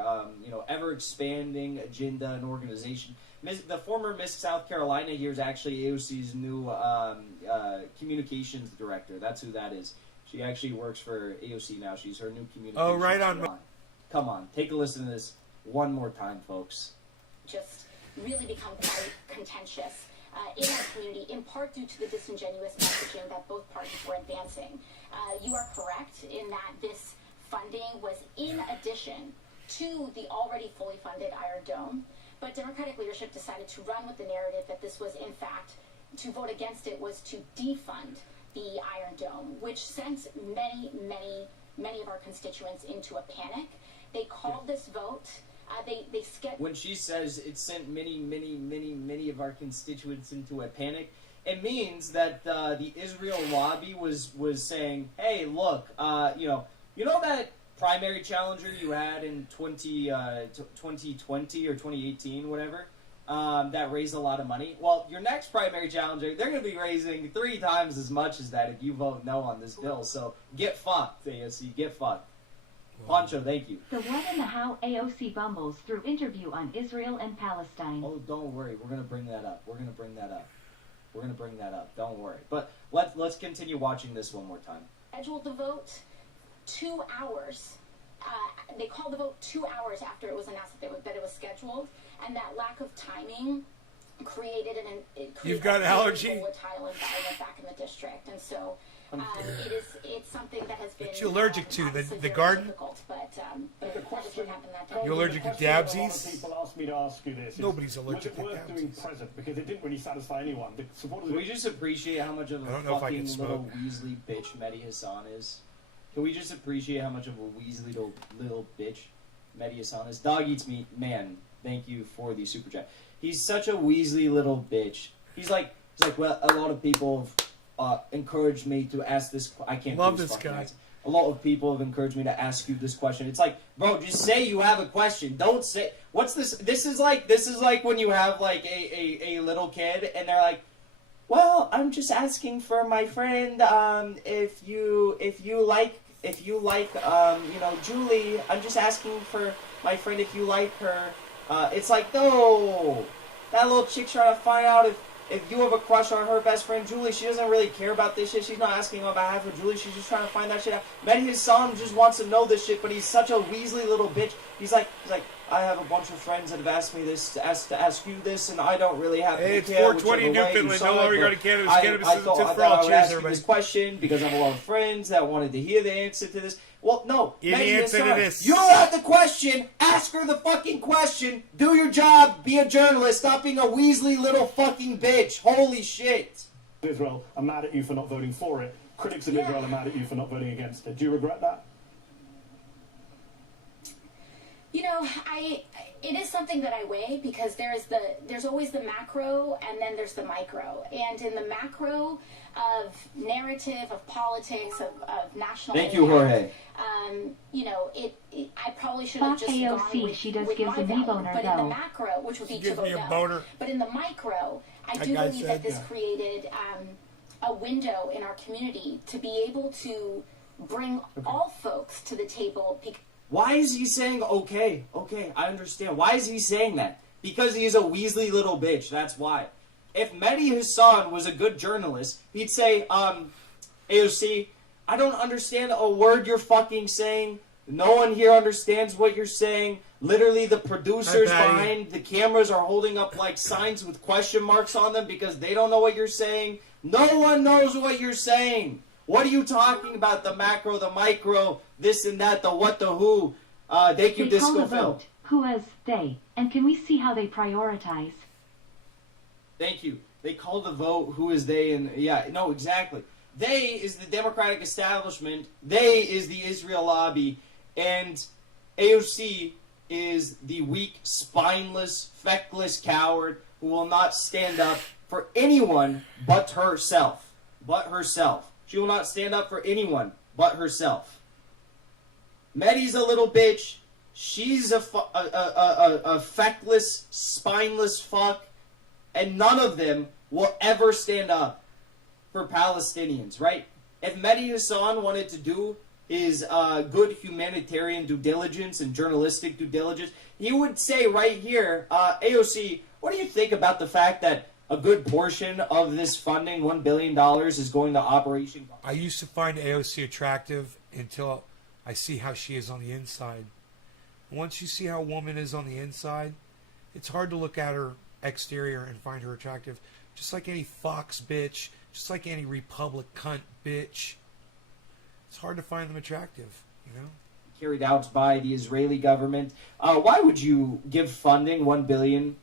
ever-expanding agenda and organization. The former Miss South Carolina here is actually AOC's new communications director. That's who that is. She actually works for AOC now. She's her new communications. Oh, right on. director. Come on, take a listen to this one more time, folks. Just really become quite contentious in our community, in part due to the disingenuous messaging that both parties were advancing. You are correct in that this funding was in addition to the already fully funded Iron Dome, but Democratic leadership decided to run with the narrative that this was, in fact, to vote against it was to defund the Iron Dome, which sent many of our constituents into a panic. They called this vote. When she says it sent many of our constituents into a panic, it means that the Israel lobby was saying, hey, look, you know that primary challenger you had in 2020 or 2018, whatever, that raised a lot of money? Well, your next primary challenger, they're going to be raising 3 times as much as that if you vote no on this bill. So get fucked, AOC, get fucked. Poncho, thank you. The what and the how AOC bumbles through interview on Israel and Palestine. Oh, don't worry. We're going to bring that up. Don't worry. But let's continue watching this one more time. Scheduled the vote 2 hours. They called the vote 2 hours after it was announced that it was scheduled, and that lack of timing created You've got an allergy? volatile environment back in the district, and so it's something that has been. What you allergic to? obviously The very garden? Difficult, but The that is question, what happened that day. You allergic to the question that a lot Dabsies? of people asked me to ask you this. Nobody's allergic to Was it worth doing Dabsies. present? Because it didn't really satisfy anyone. The supporters Can we just appreciate how much of I a don't know if I fucking can little smoke. Weasley bitch Mehdi Hassan is? Can we just appreciate how much of a Weasley little bitch Mehdi Hassan is? Dog Eats Meat, man, thank you for the super chat. He's such a Weasley little bitch. He's like, well, a lot of people have encouraged me to ask this. I can't Love do this this fucking guy. accent. A lot of people have encouraged me to ask you this question. It's like, bro, just say you have a question. Don't say what's this. This is like when you have like a little kid and they're like, well, I'm just asking for my friend. If you like Julie, I'm just asking for my friend if you like her. It's like, no, that little chick's trying to find out if you have a crush on her best friend Julie. She doesn't really care about this shit. She's not asking on behalf of Julie. She's just trying to find that shit out. Mehdi Hassan just wants to know this shit, but he's such a Weasley little bitch. He's like, I have a bunch of friends that have asked me this, to ask you this, and I don't really have. Hey, it's care 420 whichever way you Newfoundland. saw No it, longer but go to Canada. I Cannabis thought is for that all. I would Cheers, ask you everybody. this question because I have a lot of friends that wanted to hear the answer to this. Well, no. Give me Mehdi answer to Hassan, this. you don't have the question. Ask her the fucking question. Do your job. Be a journalist. Stop being a Weasley little fucking bitch. Holy shit. Israel are mad at you for not voting for it. Critics of Israel are mad at you for not voting against it. Do you regret that? You know, it is something that I weigh because there's always the macro and then there's the micro. And in the macro of narrative, of politics, of national Thank you, Jorge. I probably should have Fuck just AOC, gone with, she does with give my the me value. boner, But in the though. macro, which would be She to gives vote me a no. boner. But in the micro, I That do guy believe said that this that. created a window in our community to be able to bring all folks to the table. Why is he saying okay? Okay, I understand. Why is he saying that? Because he's a Weasley little bitch. That's why. If Mehdi Hassan was a good journalist, he'd say, AOC, I don't understand a word you're fucking saying. No one here understands what you're saying. Literally, the producers Hi, Patty. behind the cameras are holding up like signs with question marks on them because they don't know what you're saying. No one knows what you're saying. What are you talking about? The macro, the micro, this and that, the what, the who. Thank you, They call Disco the Phil. vote. Who as they? And can we see how they prioritize? Thank you. They call the vote who is they, and yeah, no, exactly. They is the Democratic establishment. They is the Israel lobby, and AOC is the weak, spineless, feckless coward who will not stand up for anyone but herself. But herself. She will not stand up for anyone but herself. Mehdi's a little bitch. She's a feckless, spineless fuck. And none of them will ever stand up for Palestinians, right? if Mehdi Hassan wanted to do his good humanitarian due diligence and journalistic due diligence, he would say right here, AOC, what do you think about the fact that a good portion of this funding, $1 billion, is going to Operation... I used to find AOC attractive until I see how she is on the inside. Once you see how a woman is on the inside, it's hard to look at her exterior and find her attractive. Just like any Fox bitch, just like any Republic cunt bitch. It's hard to find them attractive, you know? Carried out by the Israeli government. Why would you give funding, $1 billion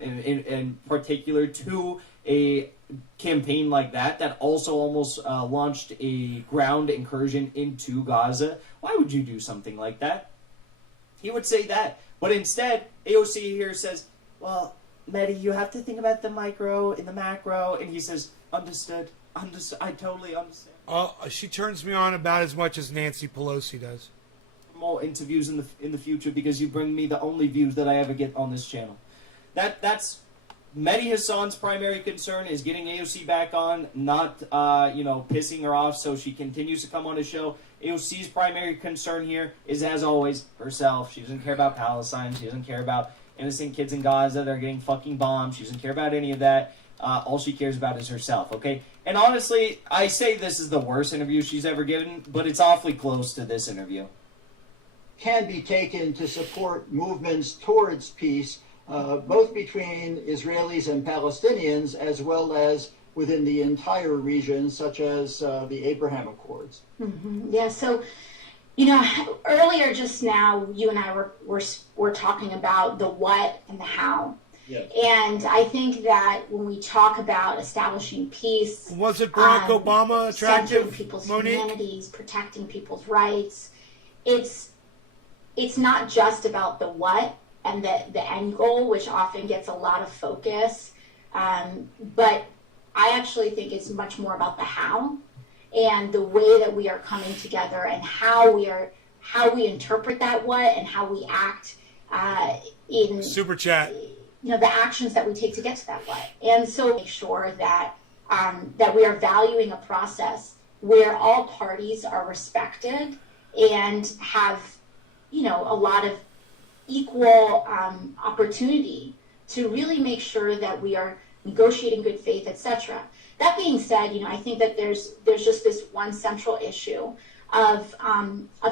in particular, to a campaign like that also almost launched a ground incursion into Gaza? Why would you do something like that? He would say that. But instead, AOC here says, well, Mehdi, you have to think about the micro and the macro. And he says, understood. I totally understand. She turns me on about as much as Nancy Pelosi does. More interviews in the future because you bring me the only views that I ever get on this channel. That's Mehdi Hassan's primary concern is getting AOC back on, not pissing her off so she continues to come on the show. AOC's primary concern here is, as always, herself. She doesn't care about Palestine. She doesn't care about innocent kids in Gaza that are getting fucking bombed. She doesn't care about any of that. All she cares about is herself, okay? And honestly, I say this is the worst interview she's ever given, but it's awfully close to this interview. Can be taken to support movements towards peace, both between Israelis and Palestinians, as well as within the entire region, such as the Abraham Accords. Mm-hmm. Yeah, so, earlier just now, you and I were talking about the what and the how. Yes. And I think that when we talk about establishing peace... Was it Barack Obama attractive, centering people's Monique? humanities, protecting people's rights, it's not just about the what and the end goal, which often gets a lot of focus, but I actually think it's much more about the how and the way that we are coming together and how we interpret that what and how we act in Super Chat. The actions that we take to get to that what. And so make sure that that we are valuing a process where all parties are respected and have a lot of equal opportunity to really make sure that we are negotiating good faith, etc. That being said, I think that there's just this one central issue of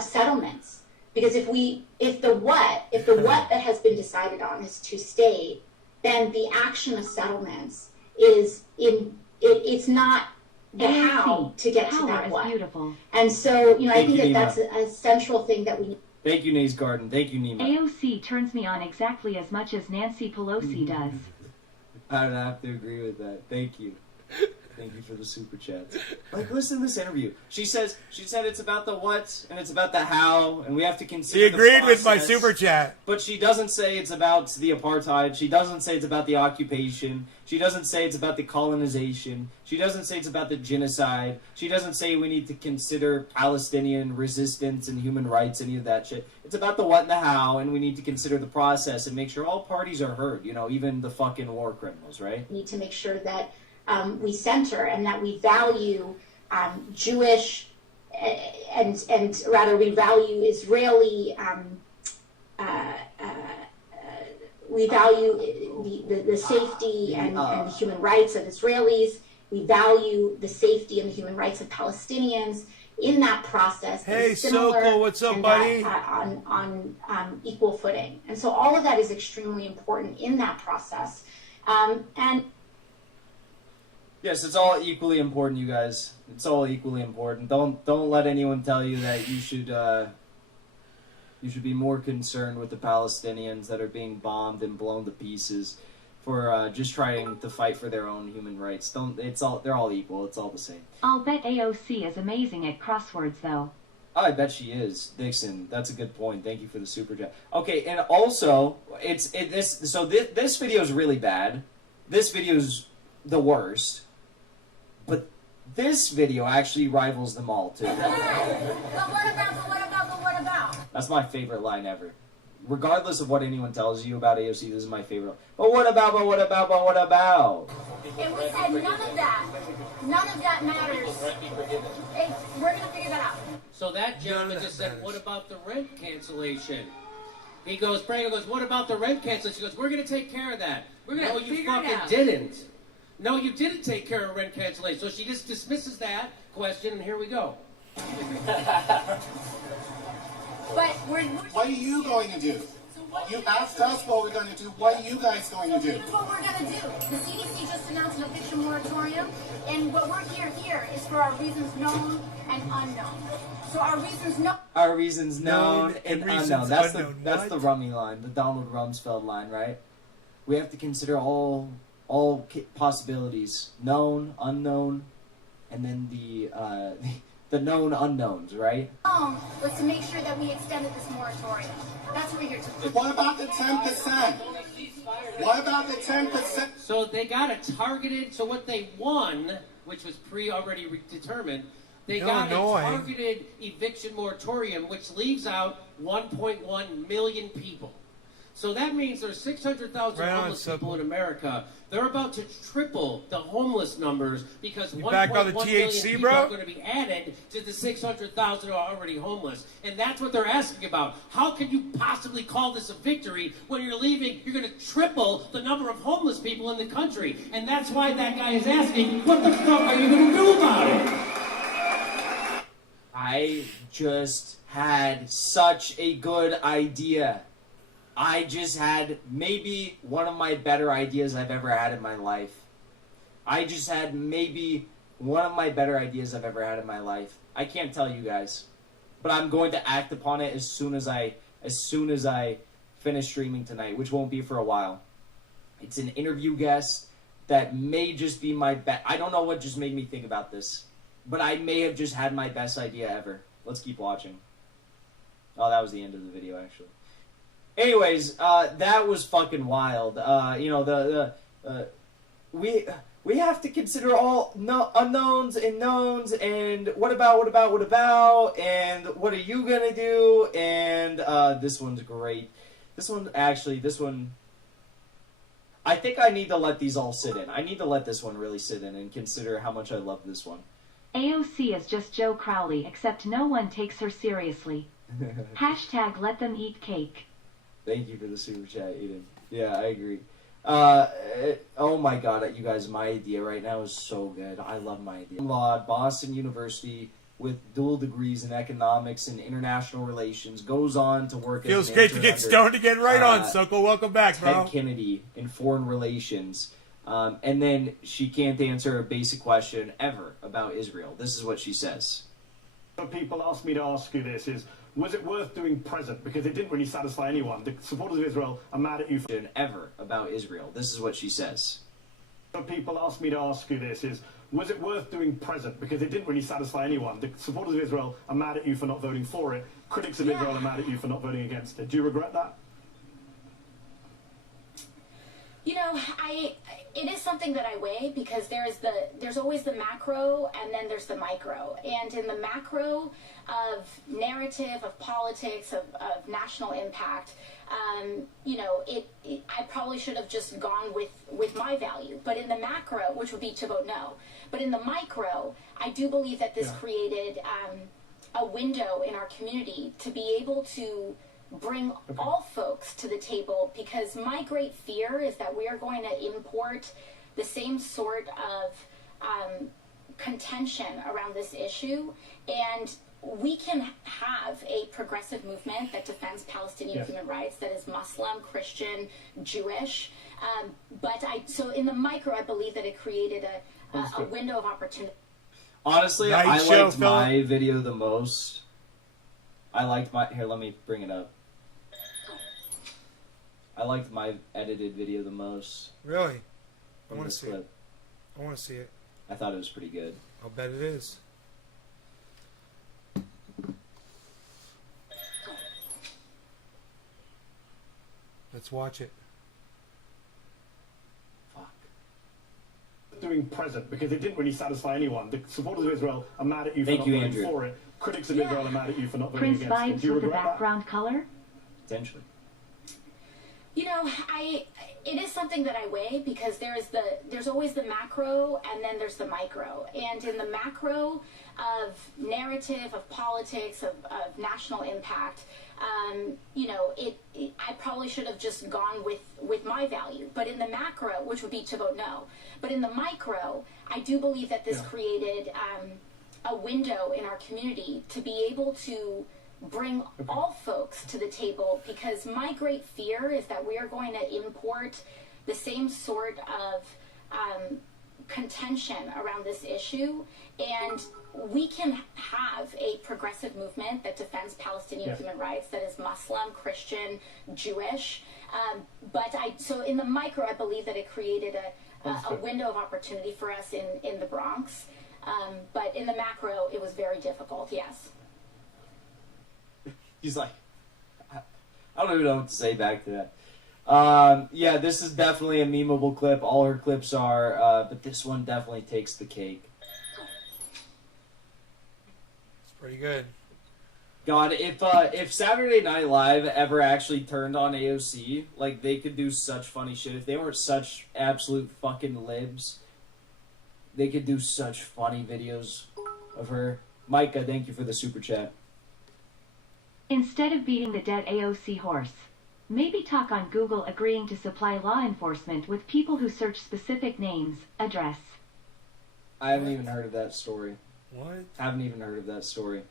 settlements, because if the what that has been decided on is to stay, then the action of settlements is it's not the how to get to that what. Beautiful. And so I think that's a central thing that we. Thank you, Nays Garden. Thank you, Nima. AOC turns me on exactly as much as Nancy Pelosi does. I don't have to agree with that. Thank you. Thank you for the super chats. Like, listen to this interview. She said it's about the what and it's about the how, and we have to consider. She agreed the with my process. super chat. But she doesn't say it's about the apartheid. She doesn't say it's about the occupation. She doesn't say it's about the colonization. She doesn't say it's about the genocide. She doesn't say we need to consider Palestinian resistance and human rights, any of that shit. It's about the what and the how, and we need to consider the process and make sure all parties are heard, even the fucking war criminals, right? We need to make sure that we center and that we value Jewish and rather we value Israeli. We value the safety and the human rights of Israelis. We value the safety and the human rights of Palestinians in that process. Hey, Sokol, what's up, buddy? On equal footing. And so all of that is extremely important in that process. And yes, it's all equally important, you guys. It's all equally important. Don't let anyone tell you that you should be more concerned with the Palestinians that are being bombed and blown to pieces for just trying to fight for their own human rights. They're all equal. It's all the same. I'll bet AOC is amazing at crosswords, though. I bet she is, Dixon. That's a good point. Thank you for the super chat. Okay, and also this video is really bad. This video is the worst. But this video actually rivals them all, too. But what about? That's my favorite line ever. Regardless of what anyone tells you about AOC, this is my favorite line. But what about? And we said none of that matters. So that gentleman that just said, matters. what about the rent cancellation? He goes, Prego goes, what about the rent cancellation? She goes, we're going to take care of that. We're going to, no, you fucking didn't. No, you didn't take care of rent cancellation. So she just dismisses that question, and here we go. But What are you going to do? You asked us what we're going to do. What are you guys going to do? here's what we're going to do. The CDC just announced an eviction moratorium, and what we're here is for our reasons known and unknown. So our reasons known. Our reasons known and reasons unknown. That's unknown. that's What? the Rummy line, the Donald Rumsfeld line, right? We have to consider all possibilities, known, unknown, and then the known unknowns, right? Was to make sure that we extended this moratorium. That's what we're here to do. What about the 10%? What about the 10%? So they got a targeted, so what they won, which was already determined, they got Illinois. a targeted eviction moratorium, which leaves out 1.1 million people. So that means there's 600,000 Right on, homeless people Simple. in America. They're about to triple the homeless numbers because You back on the 1.1 million THC, people bro? are going to be added to the 600,000 who are already homeless. And that's what they're asking about. How can you possibly call this a victory when you're leaving? You're going to triple the number of homeless people in the country. And that's why that guy is asking, what the fuck are you going to do about it? I just had such a good idea. I just had maybe one of my better ideas I've ever had in my life. I just had maybe one of my better ideas I've ever had in my life. I can't tell you guys, but I'm going to act upon it as soon as I finish streaming tonight, which won't be for a while. It's an interview guest that may just be my best. I don't know what just made me think about this, but I may have just had my best idea ever. Let's keep watching. Oh, that was the end of the video, actually. Anyways, that was fucking wild. You know, we have to consider all unknowns and knowns, and what about, and what are you gonna do? And this one's great. This one, I think I need to let these all sit in. I need to let this one really sit in and consider how much I love this one. AOC is just Joe Crowley, except no one takes her seriously. Hashtag let them eat cake. Thank you for the super chat, Eden. Yeah, I agree. Oh my god, you guys, my idea right now is so good. I love my idea. Law at Boston University with dual degrees in economics and international relations, goes on to work Feels as an great to intern get under, stoned again. Right on, Suckle. Welcome back, bro. Ted Kennedy in foreign relations. And then she can't answer a basic question ever about Israel. This is what she says. People ask me to ask you this is, was it worth doing present? Because it didn't really satisfy anyone. The supporters of Israel are mad at you for... Ever about Israel. This is what she says. People ask me to ask you this is, was it worth doing present? Because it didn't really satisfy anyone. The supporters of Israel are mad at you for not voting for it. Critics of Israel are mad at you for not voting against it. Do you regret that? You know, it is something that I weigh because there's always the macro and then there's the micro. And in the macro of narrative, of politics, of national impact, you know, I probably should have just gone with my value. But in the macro, which would be to vote no, but in the micro, I do believe that this created a window in our community to be able to bring all folks to the table, because my great fear is that we are going to import the same sort of contention around this issue, and we can have a progressive movement that defends Palestinian human rights, that is Muslim, Christian, Jewish, so in the micro, I believe that it created a window of opportunity. Honestly, Nice I show, liked Philip. my video the most. I liked my... Here, let me bring it up. I liked my edited video the most. Really? I From want to this see clip. it. I want to see it. I thought it was pretty good. I'll bet it is. Let's watch it. Doing present, because it didn't really satisfy anyone. The supporters of Israel are mad at you for Thank not you, voting Andrew. for it. Critics of Israel are mad at you for not voting Prince against it. vibes Do you with the regret that? background color? Potentially. You know, it is something that I weigh because there's always the macro and then there's the micro. And in the macro of narrative, of politics, of national impact, you know, I probably should have just gone with my value. But in the macro, which would be to vote no, but in the micro, I do believe that this created a window in our community to be able to bring all folks to the table, because my great fear is that we are going to import the same sort of contention around this issue, and we can have a progressive movement that defends Palestinian human rights, that is Muslim, Christian, Jewish, so in the micro, I believe that it created a window of opportunity for us in the Bronx, but in the macro, it was very difficult, yes. He's like, I don't even know what to say back to that. Yeah, this is definitely a memeable clip. All her clips are, but this one definitely takes the cake. It's pretty good. God, if Saturday Night Live ever actually turned on AOC, like, they could do such funny shit. If they weren't such absolute fucking libs, they could do such funny videos of her. Micah, thank you for the super chat. Instead of beating the dead AOC horse, maybe talk on Google agreeing to supply law enforcement with people who search specific names, address. I haven't even heard of that story. What? Haven't even heard of that story.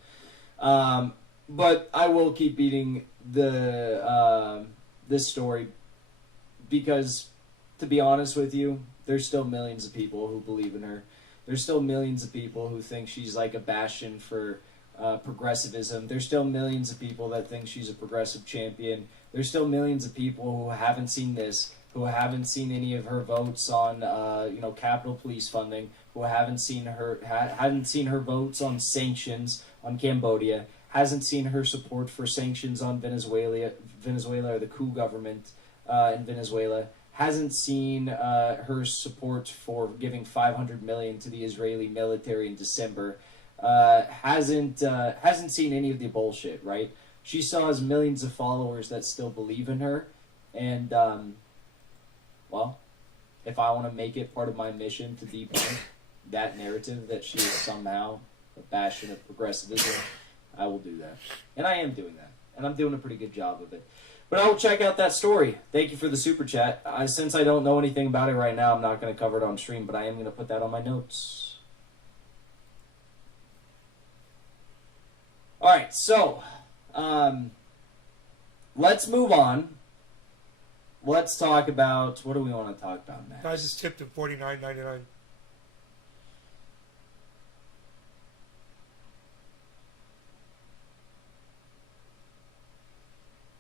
But I will keep beating this story because, to be honest with you, there's still millions of people who believe in her. There's still millions of people who think she's like a bastion for progressivism. There's still millions of people that think she's a progressive champion. There's still millions of people who haven't seen this, who haven't seen any of her votes on, Capitol Police funding, who haven't seen her votes on sanctions on Cambodia, hasn't seen her support for sanctions on Venezuela or the coup government in Venezuela, hasn't seen her support for giving $500 million to the Israeli military in December. Hasn't seen any of the bullshit, right? She still has millions of followers that still believe in her, and well, if I want to make it part of my mission to debunk that narrative that she is somehow a bastion of progressivism, I will do that, and I am doing that, and I'm doing a pretty good job of it. But I will check out that story. Thank you for the super chat. Since I don't know anything about it right now, I'm not going to cover it on stream, but I am going to put that on my notes. Alright, so, let's move on. Let's talk about, what do we want to talk about next? Guys just tipped at $49.99.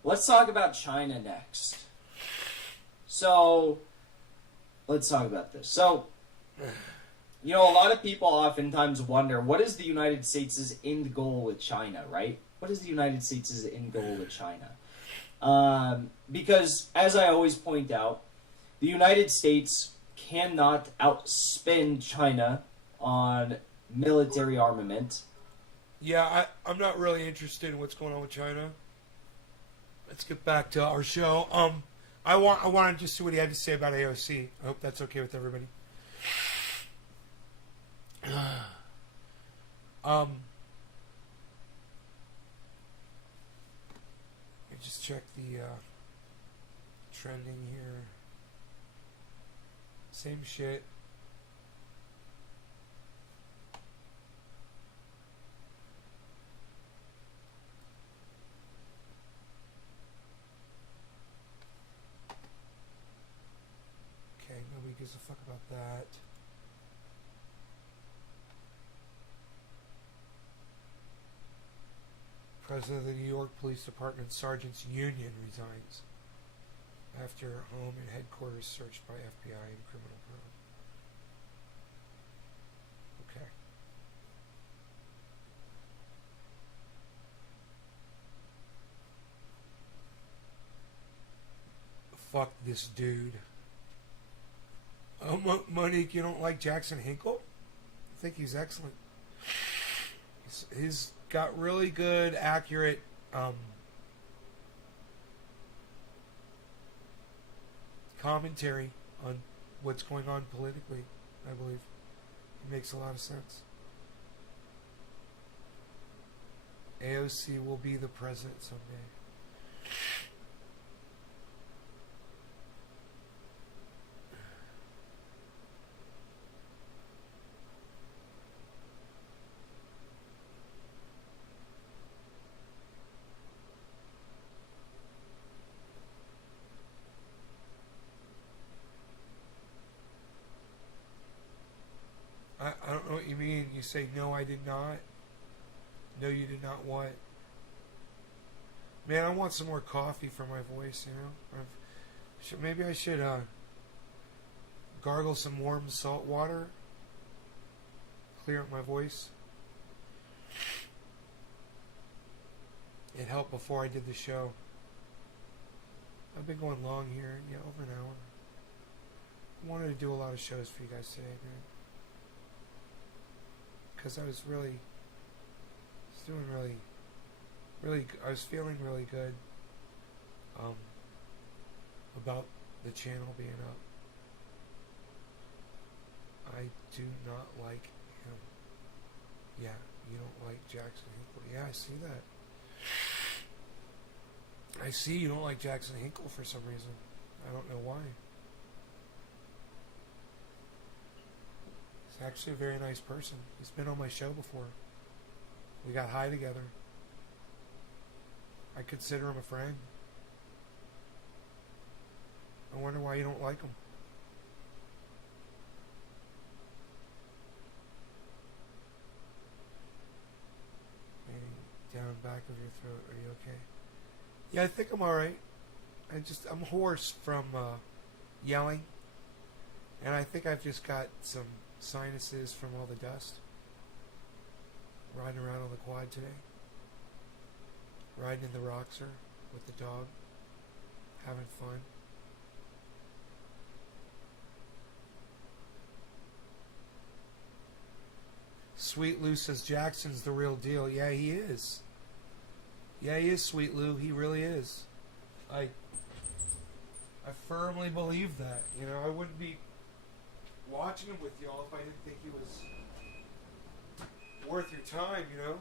Let's talk about China next. So, let's talk about this. So, a lot of people oftentimes wonder, what is the United States' end goal with China, right? What is the United States' end goal with China? Because, as I always point out, the United States cannot outspend China on military armament. Yeah, I'm not really interested in what's going on with China. Let's get back to our show. I want to just see what he had to say about AOC. I hope that's okay with everybody. Let me just check the trending here. Same shit. Okay, nobody gives a fuck about that. President of the New York Police Department Sergeants Union resigns after home and headquarters searched by FBI and criminal bureau. Okay. Fuck this dude. Oh, Monique, you don't like Jackson Hinkle? I think he's excellent. He's got really good, accurate commentary on what's going on politically, I believe. It makes a lot of sense. AOC will be the president someday. I don't know what you mean. You say, no, I did not. No, you did not what? Man, I want some more coffee for my voice, you know? Maybe I should gargle some warm salt water. Clear up my voice. It helped before I did the show. I've been going long here. Yeah, over an hour. I wanted to do a lot of shows for you guys today, man. Because I was really... doing I was feeling really good about the channel being up. I do not like him. Yeah, you don't like Jackson Hinkle. Yeah, I see that. I see you don't like Jackson Hinkle for some reason. I don't know why. He's actually a very nice person. He's been on my show before. We got high together. I consider him a friend. I wonder why you don't like him. Maybe down back of your throat. Are you okay? Yeah, I think I'm alright. I'm hoarse from yelling. And I think I've just got some sinuses from all the dust. Riding around on the quad today. Riding in the Roxer with the dog. Having fun. Sweet Lou says Jackson's the real deal. Yeah, he is. Yeah, he is, Sweet Lou. He really is. I firmly believe that. You know, I wouldn't be watching him with y'all if I didn't think he was worth your time, you know?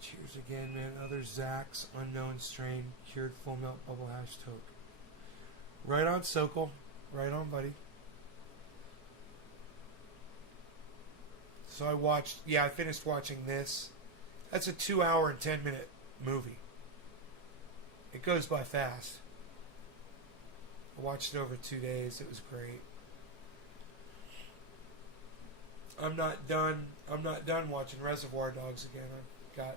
Cheers again, man. Other Zach's unknown strain, cured full melt bubble hash toke. Right on, Sokol. Right on, buddy. So I finished watching this. That's a 2 hour and 10 minute movie. It goes by fast. I watched it over 2 days. It was great. I'm not done watching Reservoir Dogs again. I've got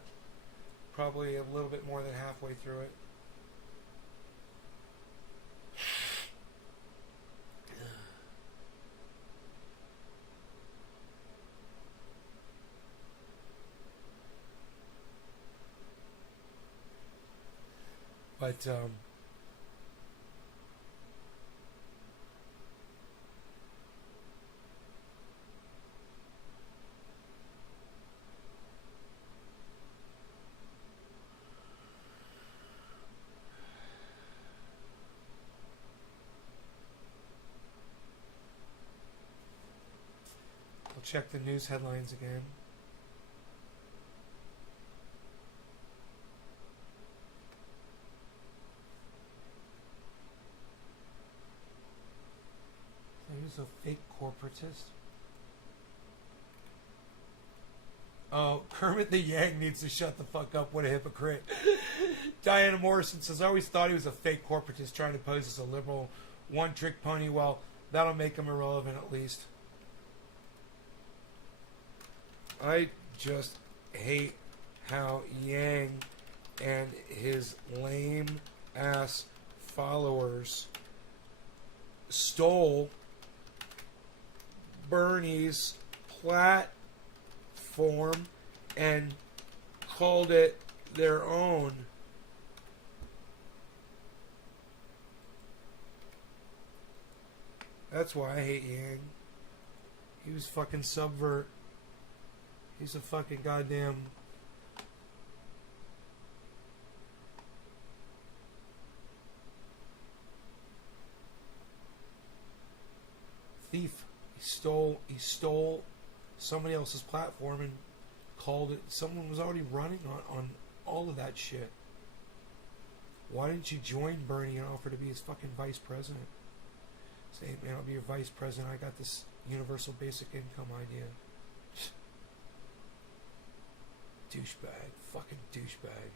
probably a little bit more than halfway through it. But we'll check the news headlines again. He's a fake corporatist. Oh, Kermit the Yang needs to shut the fuck up. What a hypocrite. Diana Morrison says, I always thought he was a fake corporatist trying to pose as a liberal one-trick pony. Well, that'll make him irrelevant at least. I just hate how Yang and his lame-ass followers stole Bernie's platform and called it their own. That's why I hate Yang. He was fucking subvert. He's a fucking goddamn thief. He stole somebody else's platform and called it. Someone was already running on all of that shit. Why didn't you join Bernie and offer to be his fucking vice president? Say, man, I'll be your vice president. I got this universal basic income idea. Douchebag. Fucking douchebag.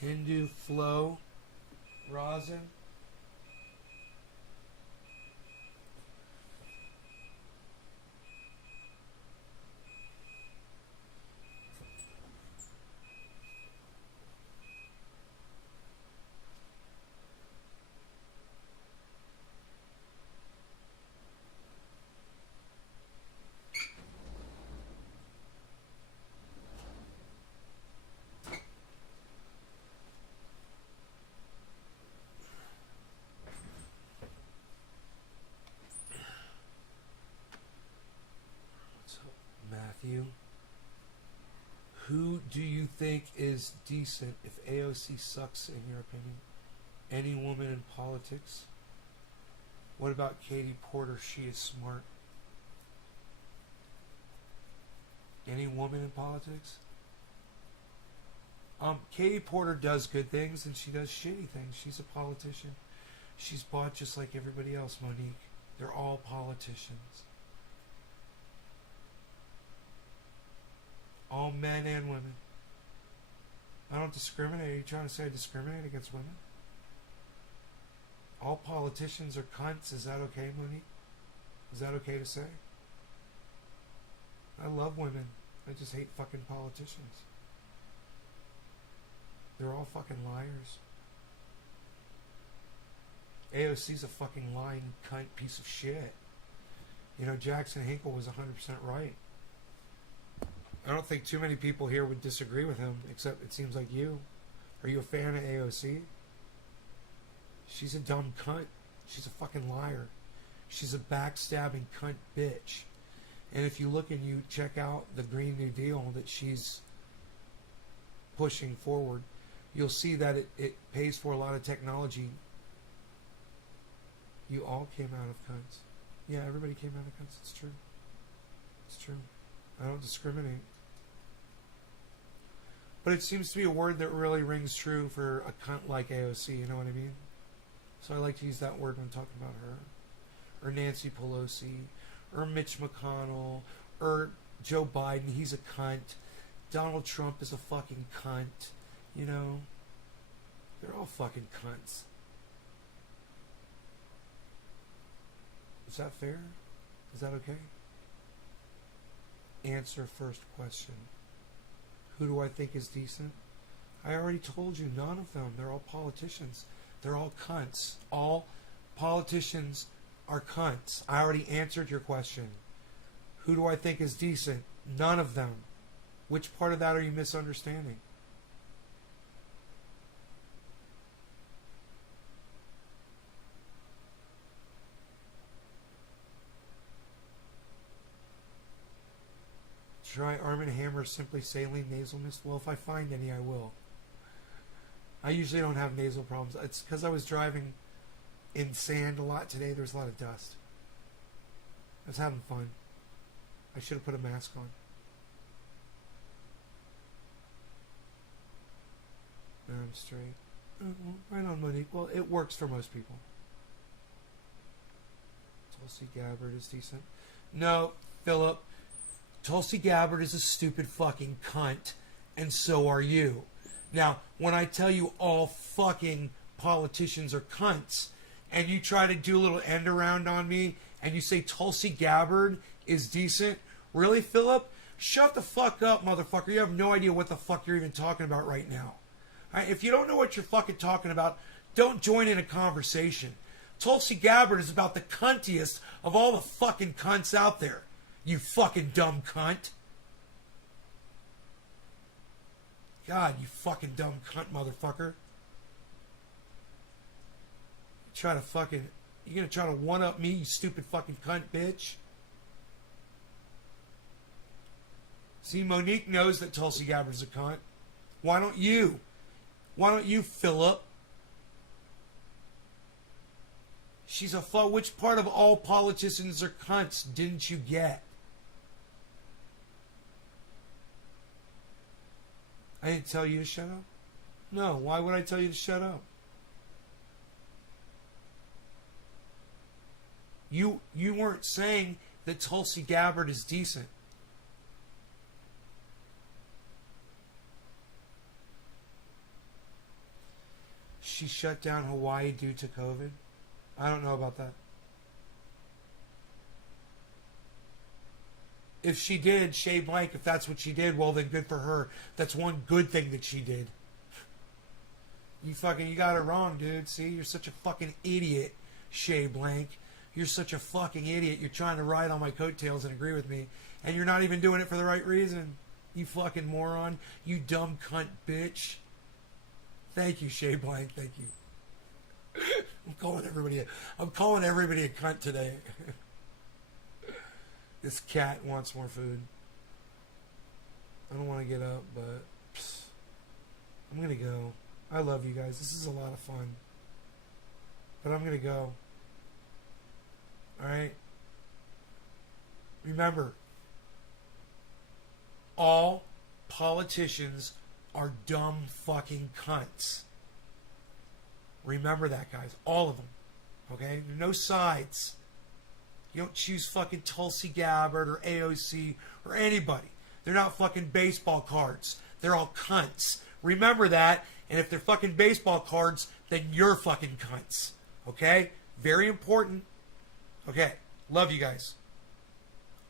Hindu flow, rosin. Matthew, who do you think is decent if AOC sucks in your opinion? Any woman in politics? What about Katie Porter? She is smart. Any woman in politics? Katie Porter does good things and she does shitty things. She's a politician. She's bought just like everybody else, Monique. They're all politicians. All men and women. I don't discriminate. Are you trying to say I discriminate against women? All politicians are cunts. Is that okay, Monique? Is that okay to say? I love women. I just hate fucking politicians. They're all fucking liars. AOC's a fucking lying cunt piece of shit. You know, Jackson Hinkle was 100% right. I don't think too many people here would disagree with him, except it seems like you. Are you a fan of AOC? She's a dumb cunt. She's a fucking liar. She's a backstabbing cunt bitch. And if you look and you check out the Green New Deal that she's pushing forward, you'll see that it pays for a lot of technology. You all came out of cunts. Yeah, everybody came out of cunts. It's true. It's true. I don't discriminate. But it seems to be a word that really rings true for a cunt like AOC, you know what I mean? So I like to use that word when talking about her. Or Nancy Pelosi. Or Mitch McConnell. Or Joe Biden, he's a cunt. Donald Trump is a fucking cunt. You know? They're all fucking cunts. Is that fair? Is that okay? Answer first question. Who do I think is decent? I already told you, none of them. They're all politicians. They're all cunts. All politicians are cunts. I already answered your question. Who do I think is decent? None of them. Which part of that are you misunderstanding? Try Arm & Hammer Simply Saline Nasal Mist. Well, if I find any, I will. I usually don't have nasal problems. It's because I was driving in sand a lot today. There was a lot of dust. I was having fun. I should have put a mask on. I'm straight. Right on, Monique. Well, it works for most people. Tulsi Gabbard is decent. No, Philip. Tulsi Gabbard is a stupid fucking cunt, and so are you. Now, when I tell you all fucking politicians are cunts, and you try to do a little end around on me, and you say Tulsi Gabbard is decent, really, Philip? Shut the fuck up, motherfucker. You have no idea what the fuck you're even talking about right now. All right, if you don't know what you're fucking talking about, don't join in a conversation. Tulsi Gabbard is about the cuntiest of all the fucking cunts out there. You fucking dumb cunt. God, you fucking dumb cunt, motherfucker. You're gonna try to one-up me, you stupid fucking cunt, bitch. See, Monique knows that Tulsi Gabbard's a cunt. Why don't you? Why don't you, Philip? She's a which part of all politicians are cunts didn't you get? I didn't tell you to shut up? No, why would I tell you to shut up? You weren't saying that Tulsi Gabbard is decent. She shut down Hawaii due to COVID? I don't know about that. If she did, Shay Blank, if that's what she did, well then good for her. That's one good thing that she did. You got it wrong, dude. See, you're such a fucking idiot, Shay Blank. You're such a fucking idiot. You're trying to ride on my coattails and agree with me, and you're not even doing it for the right reason. You fucking moron. You dumb cunt bitch. Thank you, Shay Blank. Thank you. I'm calling everybody a cunt today. This cat wants more food. I don't want to get up, but I'm going to go. I love you guys. This is a lot of fun. But I'm going to go. Alright? Remember, all politicians are dumb fucking cunts. Remember that, guys. All of them. Okay? No sides. You don't choose fucking Tulsi Gabbard or AOC or anybody. They're not fucking baseball cards. They're all cunts. Remember that. And if they're fucking baseball cards, then you're fucking cunts. Okay? Very important. Okay. Love you guys.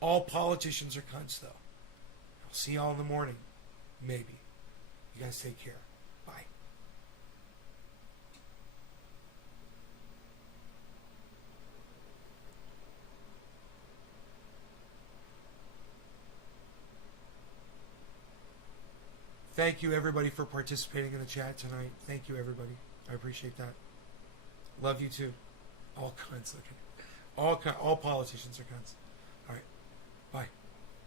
All politicians are cunts, though. I'll see y'all in the morning. Maybe. You guys take care. Bye. Thank you, everybody, for participating in the chat tonight. Thank you, everybody. I appreciate that. Love you, too. All cunts. Okay. All politicians are cunts. All right. Bye.